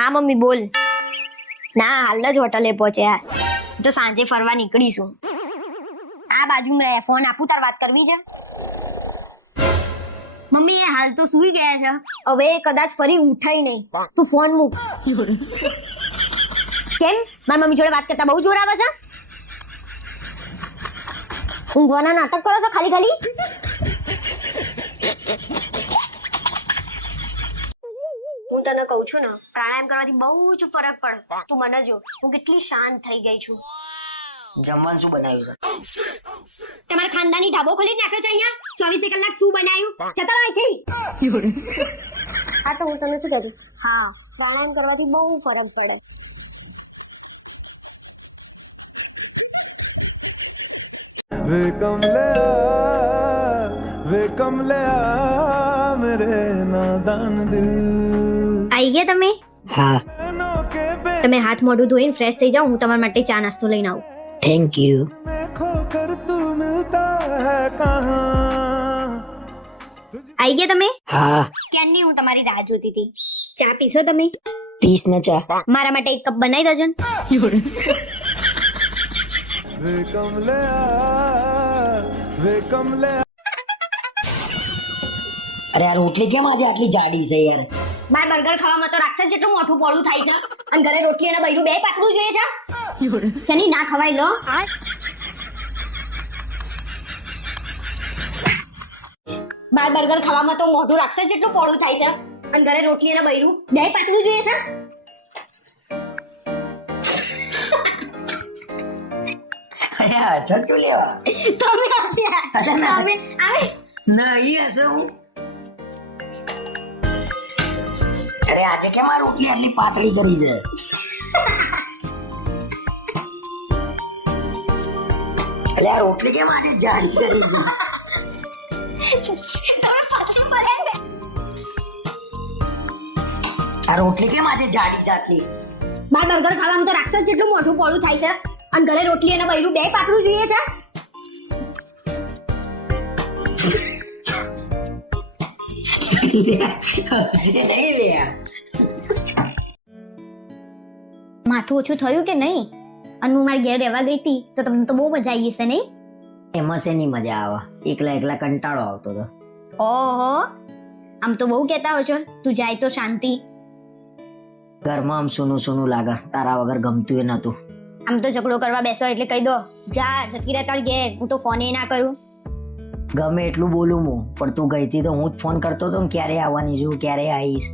હા મમ્મી બોલ. ના હાલ જ હોટલે પહોંચ્યા, તો સાંજે ફરવા નીકળીશું. આ બાજુમાં રહે, ફોન આપું, તાર વાત કરવી છે. મમ્મી એ હાલ તો સૂઈ ગયા છે, હવે કદાચ ફરી ઉઠાય નહીં. તું ફોન મૂક. કેમ મારી મમ્મી જોડે વાત કરતા બહુ જોર આવે છે? ઊંઘવાના નાટક કરો છો ખાલી ખાલી. હું તને કહું છું ને, પ્રાણાયામ કરવાથી બહુ જ ફરક પડે. તું મને જો, હું કેટલી શાંત થઈ ગઈ છું. જમવાનું શું બનાવ્યું છે? તમારા ખાનદાની ઢાબો ખોલી નાખ્યો છે અહીંયા. 24 કલાક શું બનાવ્યું? જતા રહો અહીંથી. હા તો હું તને શું કહેતું? હા, પ્રાણાયામ કરવાથી બહુ ફરક પડે. वे कमले मेरे नादान दिल। આવી ગયા તમે? હા, તમે હાથ મોઢું ધોઈને ફ્રેશ થઈ જાઓ, હું તમારા માટે ચા નાસ્તો લઈને આવું. Thank you. खोकर तू मिलता है कहाँ? આવી ગયા તમે? હા, ક્યારની હું તમારી રાહ જોતી હતી. ચા પીશો તમે? પીસ ન ચા. મારા માટે એક કપ બનાવી દેજો ને. वे कमले અરે આ રોટલી કેમ આજે આટલી જાડી છે યાર? બાર બર્ગર ખાવામાં તો રાક્ષસ જેટલું મોટું પોળું થાય છે, અને ઘરે રોટલી અને બૈરું બે પાતળું જોઈએ છે. શની ના ખવાય લો. બાર બર્ગર ખાવામાં તો મોઢું રાક્ષસ જેટલું પોળું થાય છે, અને ઘરે રોટલી અને બૈરું બે પાતળું જોઈએ છે. અરે આ છચું લેવા. તમે હસ્યા. તમે આવે નહીં હશે હું. અરે આજે કેમ આ રોટલી આટલી પાતળી કરી છે? એટલે આ રોટલી કેમ આજે જાડી કરી છે? આ રોટલી કેમ આજે જાડી છે આટલી? બાર બર્ગર ખાવામાં તો રાક્ષસ જેટલું મોઢું પોળું થાય છે, અને ઘરે રોટલી અને બૈરું બે પાતળું જોઈએ છે. હશે નહીં લે. માથું ઓછું થયું કે નહીં? અને હું મારી ઘેર રહેવા ગઈ હતી તો તમને તો બહુ મજા આવી હશે નહીં? એમાં શેની મજા આવે? એકલા એકલા કંટાળો આવતો હતો. ઓહો, આમ તો બહુ કહેતા હો છો તું જાય તો શાંતિ. ઘરમાં આમ સૂનું સૂનું લાગે, તારા વગર ગમતું એ નતું. આમ તો ઝઘડો કરવા બેસો એટલે કહી દો, જા જતી રહે તાર ઘેર, હું તો ફોન ના કરું. ગમે એટલું બોલું હું, પણ તું ગઈ હતી તો હું જ ફોન કરતો હતો ને ક્યારે આવવાની છું, ક્યારે આવીશ.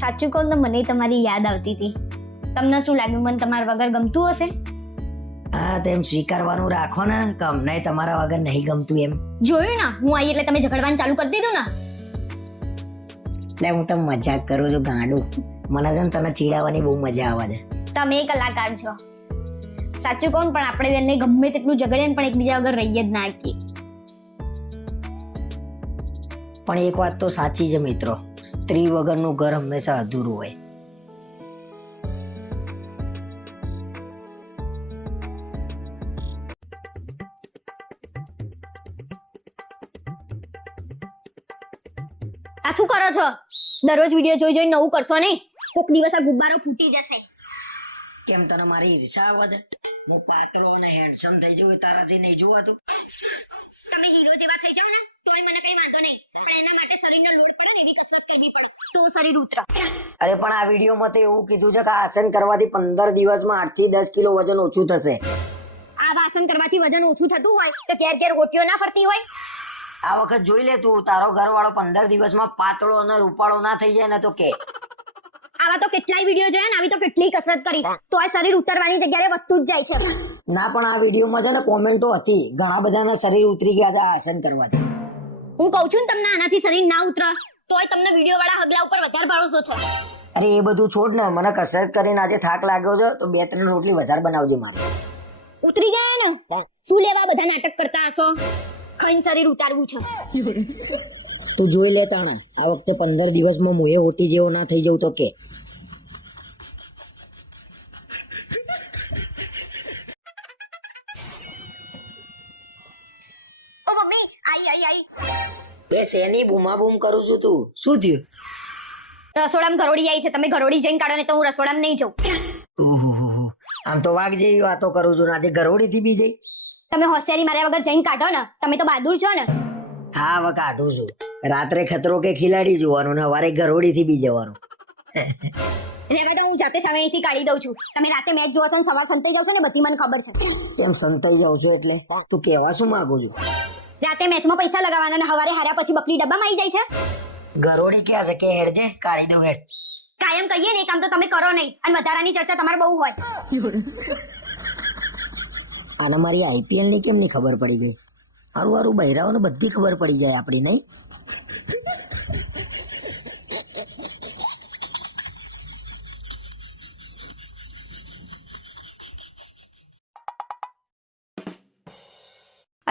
સાચું કહું તો મને તમારી યાદ આવતી હતી. તમને શું લાગ્યું, મને તમારા વગર ગમતું હશે? હા, તેમ સ્વીકારવાનું રાખો ને કે અમને તમારા વગર નહીં ગમતું એમ. જોયું ને, હું આવી એટલે તમે ઝઘડવાનું ચાલુ કરી દીધું ને. એટલે હું તો મજાક કરું છું ગાંડું. મને છે ને તને ચીડાવવાની બહુ મજા આવે છે. તમે કલાકાર છો. સાચું કહું પણ આપણે બંને ગમે તેટલું ઝઘડે ને પણ એકબીજા વગર રહી જ ના શકીએ. પણ એક વાત તો સાચી છે મિત્રો, સ્ત્રી વગરનું ઘર હંમેશા અધૂરું હોય. આ શું કરો છો? દરરોજ વિડીયો જોઈ જોઈ નવું કરશો નહીં, કોક દિવસ આ ગુબ્બારો ફૂટી જશે. કેમ તને મારી ઈર્ષા આવે છે? હું પાતળો અને હેન્ડસમ થઈ જવું એ તારાથી નહીં જોવાતું? તમે હીરો જેવા થઈ જાવ ને તોય મને કઈ વાંધો નહીં, પણ એના માટે શરીરનો લોડ પડે ને એવી કસરત કરવી પડે તો શરીર ઉતરે. અરે પણ આ વિડીયોમાં તો એવું કીધું છે કે આ આસન કરવાથી 15 દિવસમાં 8 થી 10 કિલો વજન ઓછું થશે. આ આસન કરવાથી વજન ઓછું થતું હોય તો ઘેર ઘેર ગોટીઓ ના ફરતી હોય? આ વખત જોઈ લે તું, તારો ઘરવાળો 15 દિવસમાં પાતળો અને રૂપાળો ના થઈ જાય ને તો કે. આવા તો કેટલાય વિડીયો જોયા ને, આવી તો કેટલી કસરત કરી તો આ શરીર ઉતરવાની જગ્યાએ વધતું જ જાય છે. ના પણ આ વિડીયોમાં છે ને કોમેન્ટો હતી, ઘણા બધાના શરીર ઉતરી ગયા છે આ આસન કરવાથી. હું કહું છું ને તમને આનાથી શરીર ના ઉતરે તોય તમને વિડીયો વાળા હગલા ઉપર વધારે ભરોસો છે. અરે એ બધું છોડ ને, મને કસરત કરીને આજે થાક લાગ્યો છે તો 2-3 રોટલી વધારે બનાવજો મારે. ઉતરી ગયા ને, શું લેવા બધા નાટક કરતા હશો? ખાઈને શરીર ઉતારવું છે. તું જોઈ લે તાણા, આ વખતે 15 દિવસમાં મુએ ઓટી જેવો ના થઈ જવું તો કે. ઓ મમ્મી, આઈ. એ શેની બૂમાબૂમ કરું છું તું? શું થયું? રસોડામાં ઘરોડી આવી છે, તમે ઘરોડી જઈને કાઢો ને તો હું રસોડામાં નહીં જાઉં. આમ તો વાઘ જેવી વાતો કરું છું, આજે ગરોડી થી બી જઈ. તમે હોશિયારી માર્યા વગર જઈને કાઢો ને, તમે તો બહાદુર છો ને. હા હવે કાઢું છું. રાત્રે ખતરો કે ખિલાડી જોવાનું ને સવારે ગરોડી થી બી જવાનું. રહેવા દો, હું જાતે સવેણીથી કાઢી દઉં છું. તમે રાતે મેચ જોવો છો ને સવાર સંતાઈ જાવ છો ને, બધી મને ખબર છે. કેમ સંતાઈ જાઉં છું એટલે તું કહેવા શું માંગુ છું? રાતે મેચમાં પૈસા લગાવવાના ને સવારે હાર્યા પછી બકરી ડબ્બામાં આવી જાય છે. ગરોડી ક્યાં છે કે હેડ છે કાઢી દઉં હેડ. કાયમ કહીએ ને એ કામ તો તમે કરો નહીં, અને વધારાની ચર્ચા તમારે બહુ હોય. આને મારી આઈપીએલ ની કેમ ની ખબર પડી ગઈ? હારું હારું બહેરાઓને બધી ખબર પડી જાય આપણી નહીં.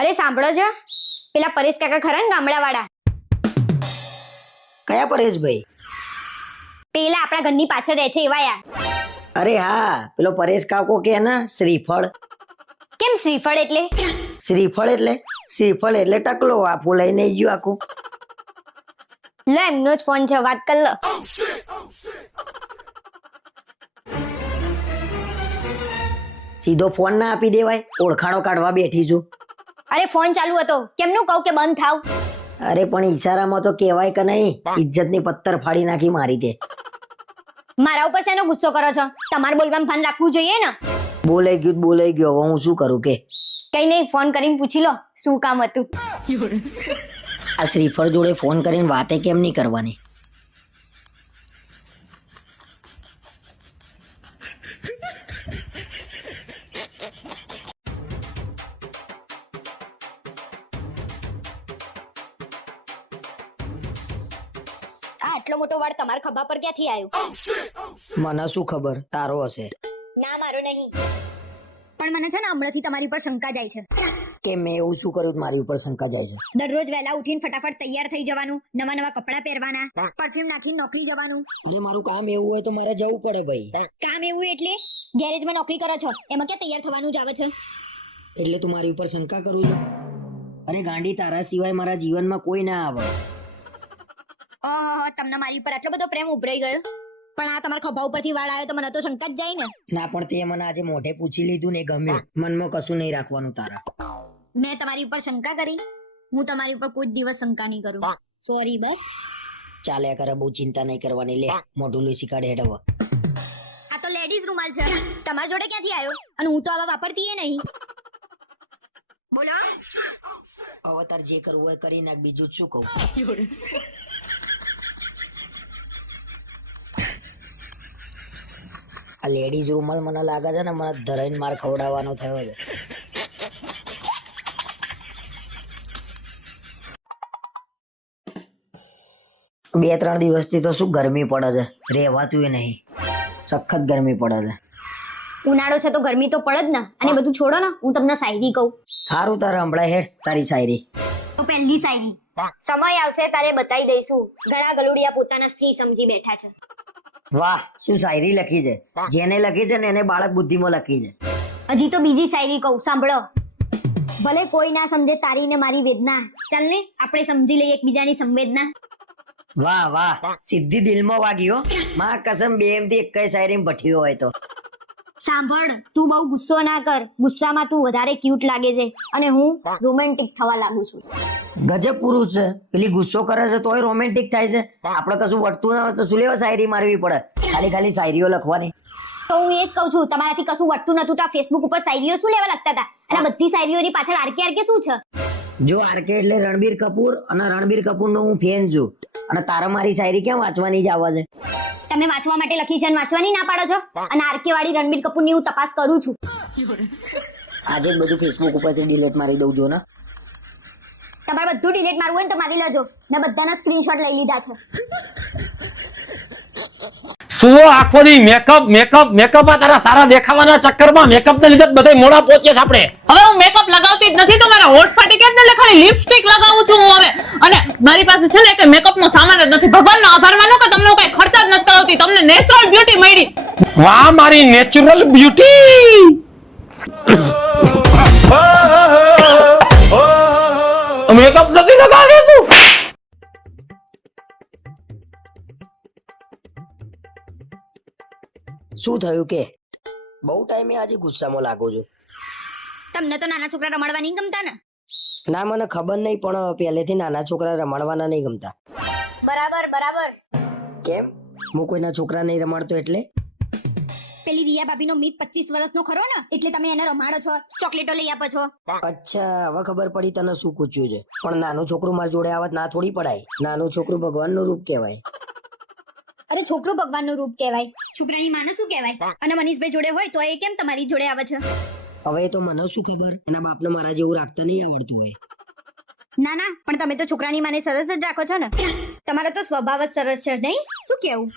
અરે સાંભળો છો, પેલા પરેશ કાકા ખરા ને ગામડા વાળા, કયા પરેશભાઈ? પેલા આપણા ઘરની પાછળ રહે છે એવા યાર. અરે હા, પેલો પરેશ કાકો કે ને શ્રીફળ. કેમ શ્રીફળ એટલે? શ્રીફળ એટલે ટકલો, આ ફૂલાઈને ગયું આખું. લો એમનો જ ફોન છે, વાત કર લો. સીધો ફોન ના આપી દેવાય, ઓળખાણો કાઢવા બેઠી છું. અરે ફોન ચાલુ હતો, કેમનું કહું કે બંધ થાવ? અરે પણ ઈશારામાં તો કહેવાય કે નહીં, ઇજ્જતની પત્તર ફાડી નાખી મારી તે. મારા ઉપર શેનો ગુસ્સો કરો છો? તમારે બોલવામાં ભાન રાખવું જોઈએ ને. બોલાઈ ગયું, હવે હું શું કરું કે? કઈ નહીં, ફોન કરીને પૂછી લો શું કામ હતું. આ શ્રીફળ જોડે ફોન કરીને વાતે કેમ નહીં કરવાની? આ આટલો મોટો વાળ તમારા ખભા પર ક્યાંથી આવ્યો? મને શું ખબર, તારો હશે. ના, મારો નહીં. પણ મને છે ને હમણાંથી તમારી ઉપર શંકા જાય છે. કે મેં એવું શું કર્યું કે મારી ઉપર શંકા જાય છે? દરરોજ વહેલા ઉઠીને ફટાફટ તૈયાર થઈ જવાનું, નવા નવા કપડાં પહેરવાના, પરફ્યુમ નાખીને નોકરી જવાનું. અને મારું કામ એવું હોય તો મારે જવું પડે ભાઈ. કામ એવું એટલે ગેરેજમાં નોકરી કરો છો, એમાં ક્યાં તૈયાર થવાનું જ આવે છે? એટલે તું મારી ઉપર શંકા કરું છું? અરે ગાંડી, તારા સિવાય મારા જીવનમાં કોઈ ના આવે. ઓહો, તમને મારી ઉપર આટલો બધો પ્રેમ ઉભરાઈ ગયો? પણ આ તમારા ખભા ઉપરથી વાળ આવ્યો તો મને તો શંકા જ જાય ને. ના પણ તે મને આજે મોઢે પૂછી લીધું ને ગમ્યું. મનમાં કશું નહીં રાખવાનું તારા. મેં તમારી ઉપર શંકા કરી? હું તમારી ઉપર કોઈ દિવસ શંકા નહીં કરું. સોરી બસ. ચાલ્યા કરે, બહુ ચિંતા નહીં કરવાની. લે મોઢું લૂસી કાઢે હેડ હવે. આ તો લેડીઝ રૂમાલ છે, તમારા જોડે ક્યાંથી આવ્યો? અને હું તો આવા વાપરતી નહીં. બોલો. હવે તાર જે કરવું હોય કરી નાખ, બીજું જ શું કહું. આ લેડીઝ રૂમાલ મને લાગે છે ને મને ધરાઈને માર ખવડાવવાનો થયો છે. બે ત્રણ દિવસથી તો શું ગરમી પડે છે, રહેવાતું એ નહીં. સખત ગરમી પડે છે. ઉનાળો છે તો ગરમી તો પડે જ ને. અને બધું છોડો ને, હું તમને શાયરી કહું. સારું, તારે હમણાં હેડ તારી શાયરી. તો પહેલી શાયરી. સમય આવશે તારે બતાવી દઈશું, ઘણા ગલુડિયા પોતાના સિંહ સમજી બેઠા છે. વાહ, શું શાયરી લખી છે! જેને લખી છે ને એને બાળક બુદ્ધિમાં લખી છે. હજી તો બીજી શાયરી કહું, સાંભળો. ભલે કોઈ ના સમજે તારી ને મારી વેદના, ચાલ ને આપણે સમજી લઈએ એકબીજાની સંવેદના. વાહ વાહ, સીધી દિલમાં વાગી હો. માં કસમ, બે એમથી એક કઈ શાયરી ભઠ્યો હોય તો. સાંભળ, તું બહુ ગુસ્સો ના કર, ગુસ્સામાં તું વધારે ક્યુટ લાગે છે અને હું રોમેન્ટિક થવા લાગુ છું. ગજબ પુરુષ છે, પેલી ગુસ્સો કરે છે તોય રોમેન્ટિક થાય છે. આપણે કશું વટતું ના હોય તો શું લેવા શાયરી મારવી પડે? ખાલી શાયરીઓ લખવાની. તો હું એ જ કહું છું, તમારાથી કશું વટતું નતું તો આ ફેસબુક ઉપર શાયરીઓ શું લેવા લખતા હતા? અને બધી શાયરીઓની પાછળ આરકે શું છે? જો આરકે એટલે રણબીર કપૂર, અને રણબીર કપૂર નો હું ફેન છું. અને તારા મારી શાયરી ક્યાં વાંચવાની જ આવે છે? તમે વાંચવા માટે લખી છે અને વાંચવાની ના પાડો છો. અને આરકે વાળી રણબીર કપૂરની હું તપાસ કરું છું. આજે જ બધું ફેસબુક ઉપરથી ડિલીટ મારી દઉં જો ને. તમારે બધું ડિલીટ મારવું હોય ને તો મારી લેજો, મેં બધાના સ્ક્રીનશોટ લઈ લીધા છે. શું આખો દી મેકઅપ આ તારા સારા દેખાવાના ચક્કરમાં મેકઅપ ને લીધે બધા મોડા પહોંચીએ છે આપણે. હવે હું મેકઅપ લગાવતી જ નથી તો મારા હોઠ ફાટી ગયા એટલે ખાલી લિપસ્ટિક લગાવું છું હું હવે. અને મારી પાસે છે ને કે મેકઅપ નો સામાન જ નથી. ભગવાનનો આભાર માનો કે તમને કઈ ખર્ચા જ નથી કરાવતી, તમને નેચરલ બ્યુટી મળી. વાહ મારી નેચરલ બ્યુટી. મેકઅપ નથી લગાવી તું? શું થયું કે બહુ ટાઈમે આજે ગુસ્સામાં લાગો છો? તમને તો નાના છોકરા રમાડવા નહીં ગમતા ને? ના મને ખબર નહીં પણ પહેલેથી નાના છોકરા રમાડવાના નહીં ગમતા. બરાબર બરાબર. કેમ? હું કોઈના છોકરા નહીં રમાડતો એટલે? પેલી રિયા ભાભીનો મિત 25 વર્ષનો ખરો ને, એટલે તમે એને રમાડો છો, ચોકલેટો લઈ આપો છો. અચ્છા હવે ખબર પડી તને શું પૂછ્યું છે. પણ નાનું છોકરું મારી જોડે આવત ના થોડી પડાય. નાનું છોકરું ભગવાનનું રૂપ કહેવાય. અરે છોકરું ભગવાનનું રૂપ કહેવાય, છોકરાની માને શું કહેવાય? અને મનીષભાઈ જોડે હોય તો એ કેમ તમારી જોડે આવે છે? હવે એ તો મને શું ખબર, એના બાપને મારા જેવું રાખતા નહીં આવડતું હોય. ના ના, પણ તમે તો છોકરાની માને સરસ જ રાખો છો ને. તમારો તો સ્વભાવ જ સરસ છે નહીં? શું કેવું?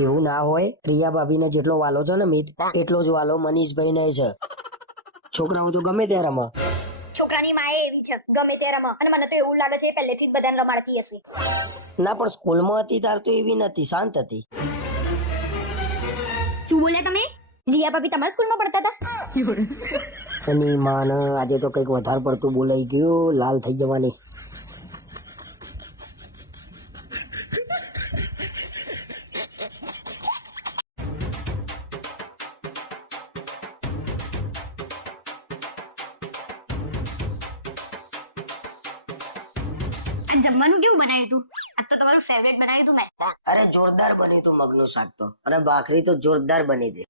એવું ના હોય. રિયા ભાભીને જેટલો વાલો છે ને મિત, એટલો જ વાલો મનીષભાઈને છે. છોકરાઓ તો ગમે ત્યાં રમે. છોકરાની માએ એવી છે, ગમે તે રમે. અને મને તો એવું લાગે છે એ પહેલેથી જ બધાને રમાડતી હશે. ના પણ સ્કૂલમાં હતી તાર તો એવી નથી, શાંત હતી. શું બોલ્યા તમે? રિયા ભાભી તમારા સ્કૂલમાં ભણતા હતા? એની માને આજે તો કંઈક વધારે પડતું બોલાઈ ગયું, લાલ થઈ જવાની. જમવાનું કેવું બનાવ્યું તું? આજ તો તમારું ફેવરેટ બનાવ્યું તું મેં. અરે જોરદાર બન્યું તું મગનું શાક તો, અને ભાખરી તો જોરદાર બની હતી.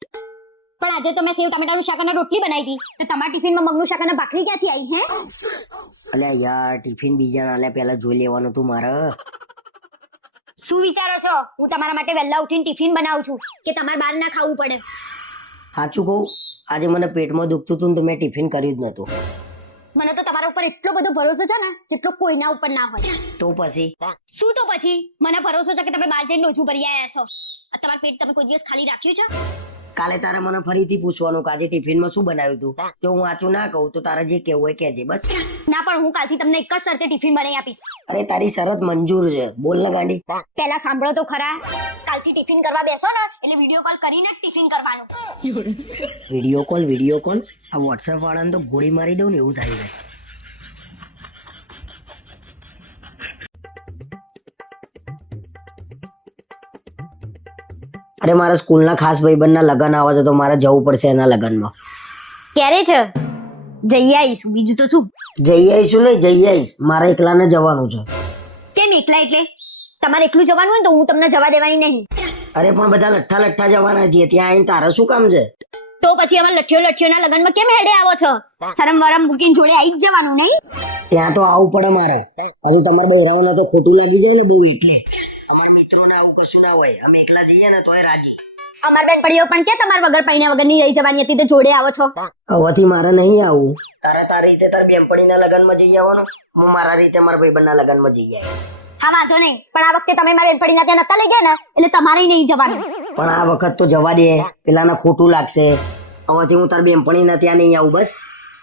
પણ આજે તો મેં સેવ ટામેટાનું શાક અને રોટલી બનાવી હતી. તો તમારા ટિફિનમાં મગનું શાક અને ભાખરી ક્યાંથી આવી? હે અલ્યા યાર ટિફિન બીજા ના લે, પહેલા જોઈ લેવાનું તું મારે. શું વિચારો છો? હું તમારા માટે વહેલા ઉઠીને ટિફિન બનાવું છું કે તમારે બહાર ના ખાવું પડે? સાચું કહું, આજે મને પેટમાં દુખતું હતું ને તો મેં ટિફિન કર્યું જ નતું. મને તો તમારા ઉપર એટલો બધો ભરોસો છે ને જેટલો કોઈના ઉપર ના હોય. તો પછી શું તો પછી? મને ભરોસો છે કે તમે બહાર જઈને લોચું ભરી આવ્યા છો. તમારું પેટ તમે કોઈ દિવસ ખાલી રાખ્યું છે? કાલે તારે મને ફરીથી પૂછવાનું કે આજે ટિફિનમાં શું બનાવ્યું તું. જો હું વાંચું ના કહું તો તારે જે કહેવું હોય કહેજે બસ. ના, પણ હું કાલથી તમને એક જ શરતે ટિફિન બનાવી આપીશ. અરે તારી શરત મંજૂર છે, બોલ ને ગાંડી. પહેલા સાંભળો તો ખરા. કાલથી ટિફિન કરવા બેસો ને એટલે વિડીયો કોલ કરીને જ ટિફિન કરવાનું. વિડીયો કોલ આ વોટ્સએપ વાળાને તો ગોળી મારી દઉં ને એવું થાય છે. અરે મારા સ્કૂલના ખાસ ભાઈબંધના લગ્ન આવે છે તો મારે જવું પડશે એના લગ્નમાં. ક્યારે છે? જઈ આવીશું, બીજું તો શું. જઈ આવીશું નહીં, જઈ આવીશ. મારે એકલાને જવાનું છે. કેમ એકલા એટલે? તમારે એકલું જવાનું હોય ને તો હું તમને જવા દેવાની નહીં. અરે પણ બધા લઠ્ઠા જવાના છીએ, ત્યાં આવીને તારે શું કામ છે? તો પછી અમારા લઠ્ઠીઓના લગ્નમાં કેમ હેડે આવો છો? શરમ વરમ મૂકીને જોડે આવી જ જવાનું નહીં? ત્યાં તો આવવું પડે મારે. હજુ તમારા બહેરાઓને તો ખોટું લાગી જાય ને બહુ, એટલે અમારા મિત્રોને આવું કશું ના હોય. અમે એકલા જઈએ ને તોય રાજી. અમાર બેનપણીઓ પણ કે તમાર વગર પૈણા વગરની રહી જવાની હતી તો જોડે આવો છો. હવેથી મારે નહીં આવું. તારી રીતે તાર બેનપણીના લગ્નમાં જઈ આવવાનું, હું મારા રીતે મારા ભાઈબંધના લગ્નમાં જઈ આવ્યો. હા વાંધો નહીં, પણ આ વખતે તમે મારી બેનપણીના ત્યાં નતા લઈ ગયા ને એટલે તમારે નહીં જવાનું. પણ આ વખત તો જવા દે, પેલાને ખોટું લાગશે. હવેથી હું તાર બેનપણીના ત્યાં નહીં આવું બસ.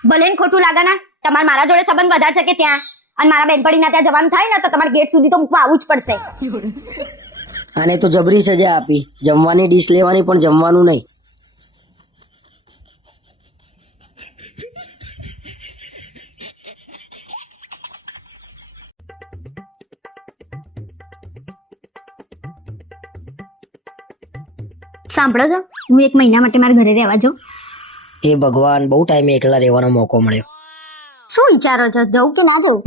ભલે ને ખોટું લાગે ને, તમારે મારા જોડે સંબંધ વધારે છે કે ત્યાં? અને મારા બેનપણીના ત્યાં જવાનું થાય ને તો તમારે ગેટ સુધી તો મૂકવા આવવું જ પડશે. આને તો જબરી સજા આપી, જમવાની ડીશ લેવાની પણ જમવાનું નહીં. સાંભળો છો, હું 1 મહિના માટે મારા ઘરે રહેવા જાઉં. એ ભગવાન, બહુ ટાઈમે એકલા રહેવાનો મોકો મળ્યો. શું વિચારો છો, જવું કે ના જવું?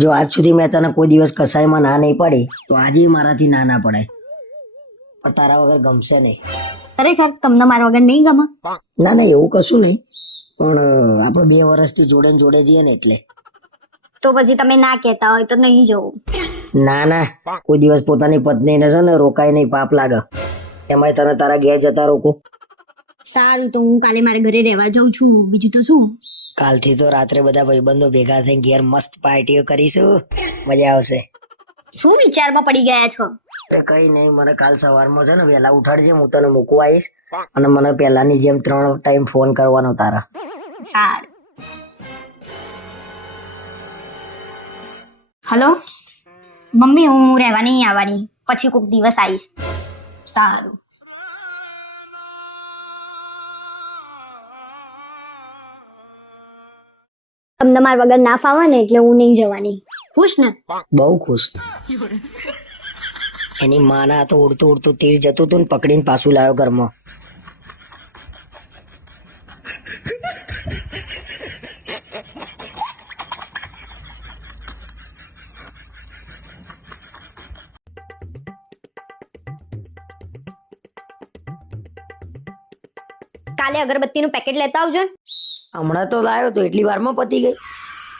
જો આજ સુધી મેં તને કોઈ દિવસ કસાઈમાં ના નહીં પડી તો આજે મારાથી ના પડાય. પણ તારા વગર ગમશે નહીં. ખરેખર તમને મારા વગર નહીં ગમે? ના ના એવું કશું નહીં, પણ આપણે 2 વર્ષથી જોડે ને જોડે જઈએ ને એટલે. તો પછી તમે ના કહેતા હોય તો નહીં જવું. ના કોઈ દિવસ પોતાની પત્નીને છે ને રોકાય નહીં, પાપ લાગે. એમાંય તને તારા ઘેર જતા રોકો. સારું, તો હું કાલે મારા ઘરે રહેવા જાઉં છું, બીજું તો શું. કાલથી તો રાત્રે બધા ભાઈબંધો ભેગા થઈને ઘેર મસ્ત પાર્ટીઓ કરીશું, મજા આવશે. શું વિચારમાં પડી ગયા છો? અરે કઈ નહીં, મને કાલ સવારમાં છે ને વહેલા ઉઠાડજે, હું તને મૂકવા આવીશ. અને મને પહેલાની જેમ 3 ટાઈમ ફોન કરવાનો તારા. સારું. હલો મમ્મી, હું રહેવા નહીં આવવાની, પછી કોઈક દિવસ આવીશ. સારું. તમને મારા વગર ના ફાવે ને એટલે હું નહીં જવાની. ખુશ ને? બહુ ખુશ. એની માના તો ઉડતું ઉડતું તીર જતું હતું ને પકડીને પાછું લાવ્યો ઘરમાં. કાલે અગરબત્તીનું પેકેટ લેતા આવજો ને. હમણાં તો લાવ્યો તો એટલી વારમાં પતી ગઈ.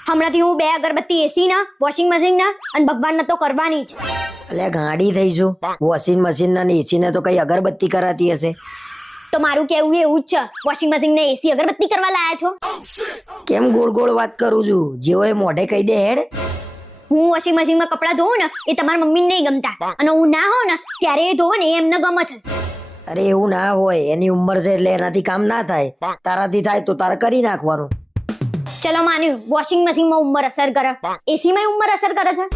હમણાંથી હું 2 અગરબત્તી એસી ના, વોશિંગ મશીન ના અને ભગવાન તો કરવાની જ. એટલે ગાડી થઈશું. વોશિંગ મશીન ના ને એસી ને તો કઈ અગરબત્તી કરાતી હશે. તો મારું કેવું એવું જ છે, વોશિંગ મશીન ને એસી અગરબત્તી કરવા લાયા છો. કેમ ગોળ ગોળ વાત કરું છું? જેવો એ મોઢે કહી દે હેડ. હું વોશિંગ મશીનમાં કપડાં ધોઉં ને એ તમારા મમ્મીને નહીં ગમતા, અને હું ના હોઉં ને ત્યારે એ ધોવે ને એ એમને ગમે છે. અરે એવું ના હોય, એની ઉંમર છે એટલે એનાથી કામ ના થાય. તારાથી થાય તો તારે કરી નાખવાનું. ચલો માન્યું, વોશિંગ મશીનમાં ઉંમર અસર કરે, એસી માં ઉંમર અસર કરે છે.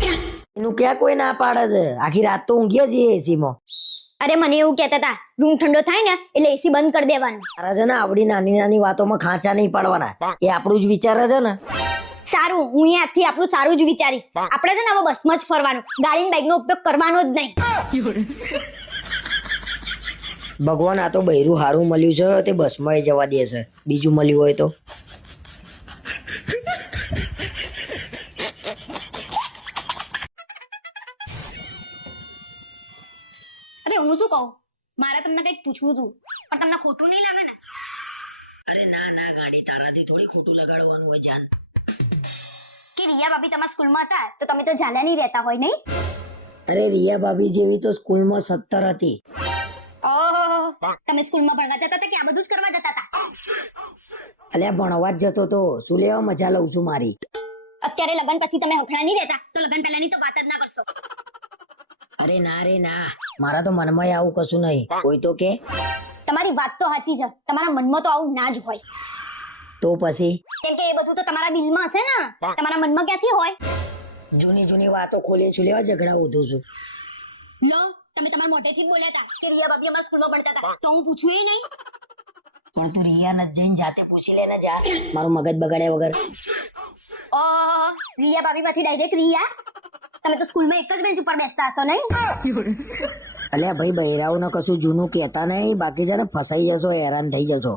એનું ક્યાં કોઈ ના પાડે છે? આખી રાત તો ઊંઘીએ છીએ એસીમાં. અરે મને એવું કહેતા હતા રૂમ ઠંડો થાય ને એટલે એસી બંધ કરી દેવાનું. તારા છે ને આવડી નાની નાની વાતોમાં ખાંચા નહીં પાડવાના. એ આપણું જ વિચારે છે ને. સારું, હું અહીંયાથી આપણું સારું જ વિચારીશ. આપણે છે ને હવે બસમાં જ ફરવાનું, ગાડી બાઈક નો ઉપયોગ કરવાનો જ નહીં. ભગવાન આ તો બૈરું હારું મળ્યું છે તે બસમાં જવા દે છે. બીજું મળ્યું હોય તો અરે હું શું કહું, મારે તમને કંઈક પૂછવું હતું, પણ તમને ખોટું નહીં લાગે ને? અરે ના ના ગાડી, તારાથી થોડી ખોટું લગાડવાનું હોય જાન. કે રિયા ભાભી તમારા સ્કૂલમાં હતા તો તમે તો ઝાલા નહીં રહેતા હોય નહીં? અરે રિયા ભાભી જેવી તો સ્કૂલમાં 17 હતી. તમે સ્કૂલમાં ભણવા જતા હતા કે આ બધું જ કરવા જતા હતા? અલ્યા ભણવા જ જતો તો. શું લેવા મજા લઉં છું મારી? અત્યારે લગન પછી તમે હખણા નહીં રહેતા તો લગન પહેલાની તો વાત જ ના કરશો. અરે ના રે ના, મારા તો મનમાં આવું કશું નહીં. કોઈ તો કે તમારી વાત તો સાચી છે, તમારા મનમાં તો આવું ના જ હોય. તો પછી કેમ કે એ બધું તો તમારા દિલમાં હશે ને, તમારા મનમાં ક્યાંથી હોય? જૂની જૂની વાતો ખોલી છું લેવા ઝઘડા ઉધું છું. લો, તમે તમારા મોઢેથી જ બોલ્યા હતા કે રિયા ભાભી અમારા સ્કૂલમાં ભણતા હતા, તો હું પૂછું એ નહીં? પણ તું રિયા ને જઈને જાતે પૂછી લે ને જા, મારું મગજ બગાડ્યા વગર. રિયા ભાભી માંથી ડાયરેક્ટ રિયા? તમે તો સ્કૂલમાં એક જ બેન્ચ ઉપર બેસતા હશો નહીં? અલ્યા ભાઈ, બૈરાઓને કશું જૂનું કહેતા નહીં, બાકી છે ને ફસાઈ જશો, હેરાન થઈ જશો.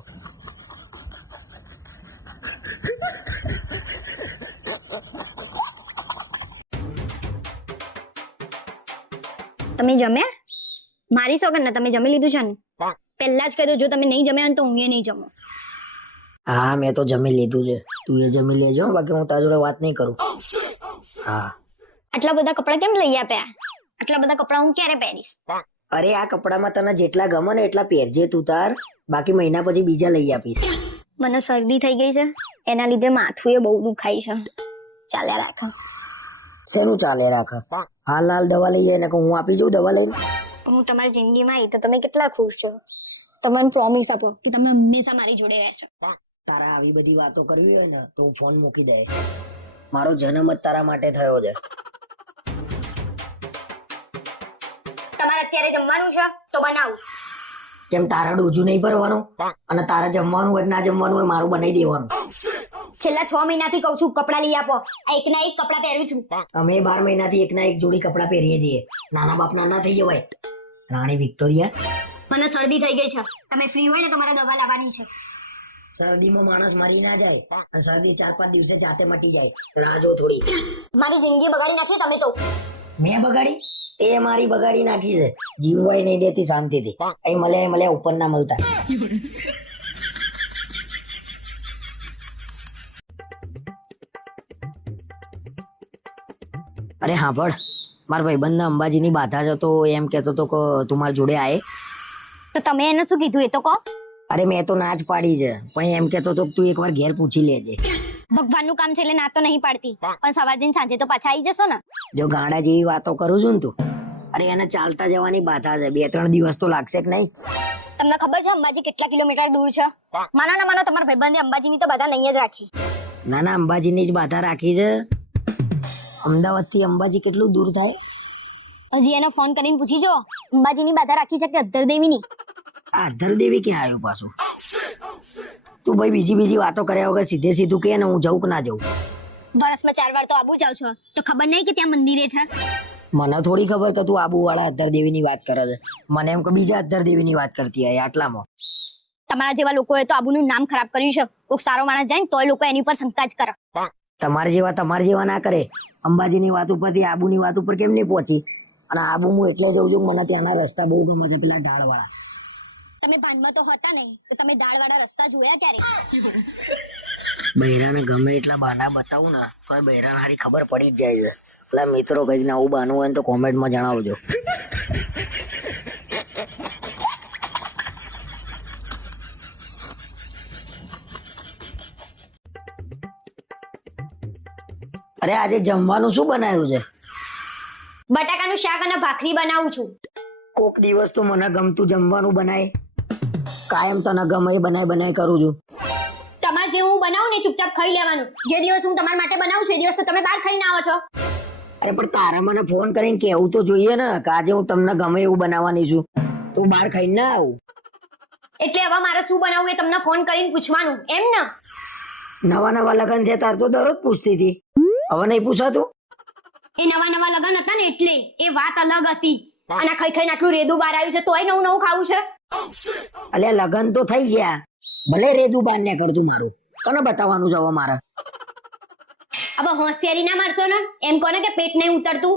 તમે જમ્યા? મારી સોગન ને તમે જમી લીધું છે ને? પહેલા જ કહી દો, જો તમે નહીં જમ્યા ને તો હું એ નહીં જમું. હા, મેં તો જમી લીધું છે. તું એ જમી લેજો, બાકી હું તારા જોડે વાત નહીં કરું. હા. આટલા બધા કપડા કેમ લઈ આપ્યા? આટલા બધા કપડા હું ક્યારે પહેરીશ? અરે આ કપડામાં તને જેટલા ગમે ને એટલા પહેરજે તું તાર, બાકી મહિના પછી બીજા લઈ આપીશ. મને શરદી થઈ ગઈ છે, એના લીધે માથું એ બહુ દુખાય છે. ચાલ્યા રાખો. શેનું ચાલે રાખ? હાલ હાલ દવા લઈ જાય ને હું આપી જઉં દવા લઈને. હું તમારી જિંદગીમાં આવી તો તમે કેટલા ખુશ છો? તમે પ્રોમિસ આપો કે તમે હંમેશા મારી જોડે રહેશો. તારા આવી બધી વાતો કરવી હોય ને તો હું ફોન મૂકી દે. મારો જન્મ જ તારા માટે થયો છે. તમારે અત્યારે જમવાનું છે તો બનાવું. કેમ તારા ડોજું નહીં ભરવાનું? અને તારા જમવાનું હોય ના જમવાનું હોય મારું બનાવી દેવાનું. છેલ્લા 6 મહિનાથી કહું છું કપડા લઈ આપો, આ એકના એક કપડા પહેરું છું. અમે 12 મહિનાથી એકના એક જોડી કપડા પહેરીએ છીએ. નાના બાપ નાના થઈ જવાય. રાણી વિક્ટોરિયા, મને શરદી થઈ ગઈ છે, તમે ફ્રી હોય ને તો મારે દવા લાવવાની છે. શરદીમાં માણસ મરી ના જાય, અને શરદી 4-5 દિવસે જાતે મટી જાય. રાહ જો થોડી. મારી જિંદગી બગાડી નાખી તમે તો. મેં બગાડી? એ મારી બગાડી નાખી છે. જીવવાય નહીં દેતી શાંતિથી. અહીં મળ્યા ઉપર ના મળતા. અરે હા, પણ મારા ભાઈબંધના અંબાજીની બાધા છે તો એમ કહેતો હતો કે તું મારી જોડે આય. તો તમે એને શું કીધું એ તો કહો. અરે મેં તો ના જ પાડી છે, પણ એમ કહેતો હતો કે તું એકવાર ઘેર પૂછી લેજે. ભગવાનનું કામ છે એટલે ના તો નહીં પાડતી, પણ સવાર જઈને સાંજે તો પાછા આવી જશો ને. જો ગાંડા જેવી વાતો કરું છું ને તું. અરે એને ચાલતા જવાની બાધા છે, 2-3 દિવસ તો લાગશે કે નહીં? તમને ખબર છે અંબાજી કેટલા કિલોમીટર દૂર છે? માનો ના માનો તમારા ભાઈબંધે અંબાજીની તો બાધા નહીં જ રાખી. ના ના, અંબાજીની જ બાધા રાખી છે. અમદાવાદ થી અંબાજી કેટલું દૂર થાય? હજી એને ફોન કરીને પૂછી જો અંબાજીની બાધા રાખી છે કે અધર દેવીની. આ અધર દેવી ક્યાં આવ્યું પાછું? તું ભાઈ બીજી વાતો કર્યા વગર સીધે સીધું કે ને હું જઉં કે ના જઉં? વર્ષમાં 4 વાર તો આબુ જાવ છો તો ખબર નહીં કે ત્યાં મંદિરે છે? મને થોડી ખબર કે તું આબુ વાળા અધર દેવીની વાત કરે છે. મને એમ કે બીજા અધર દેવીની વાત કરતી હોય આટલામાં. તમારા જેવા લોકોએ તો આબુનું નામ ખરાબ કર્યું છે. કોક સારો માણસ જાય ને તોય લોકો એની પર શંકા જ કરે. તમારા જેવા ના કરે. અંબાજીની વાત ઉપરથી આબુની વાત ઉપર કેમ નહીં પહોંચી? અને આબુ હું એટલે જઉં છું કે મને ત્યાંના રસ્તા બહુ ગમે છે, પેલા ઢાળવાળા. તમે ભાનમાં તો હતા નહીં તો તમે દાળવાળા રસ્તા જોયા ક્યારે? બૈરાને ગમે એટલા બહાના બતાવું ને તો બૈરાને હારી ખબર પડી જ જાય છે. એટલે મિત્રો કંઈક નવું બહાનું હોય ને તો કોમેન્ટમાં જણાવજો. અરે આજે જમવાનું શું બનાવ્યું છે? બટાકાનું શાક અને ભાખરી બનાવું છું. કોક દિવસ તો મને ગમતું જમવાનું બનાય. કાયમ તને ગમે એ બનાય કરું છું. તમારે જે હું બનાવું ને ચૂપચાપ ખાઈ લેવાનું. જે દિવસ હું તમારા માટે બનાવું છું એ દિવસ તો તમે બહાર ખાઈને આવો છો. અરે પણ તારા મને ફોન કરીને કેવું તો જોઈએ ને કે આજે હું તમને ગમે એવું બનાવવાની છું. તું બહાર ખાઈને ના આવું. એટલે હવે મારે શું બનાવવું એ તમને ફોન કરીને પૂછવાનું એમ ને? નવા લગન છે તાર તો દરરોજ પૂછતી હતી. હવે નહીં પૂછાતું? એ નવા લગન હતા ને એટલે એ વાત અલગ હતી. અને ખાઈ આટલું રેદું બહાર આવ્યું છે તોય નવું ખાવું છે. અલ્યા લગન તો થઈ ગયા, ભલે રેદું બાર ને કરતું મારું. કોને બતાવવાનું છે હવે મારે? હવે હોશિયારી ના મારશો ને. એમ કોને કે પેટ નહીં ઉતરતું?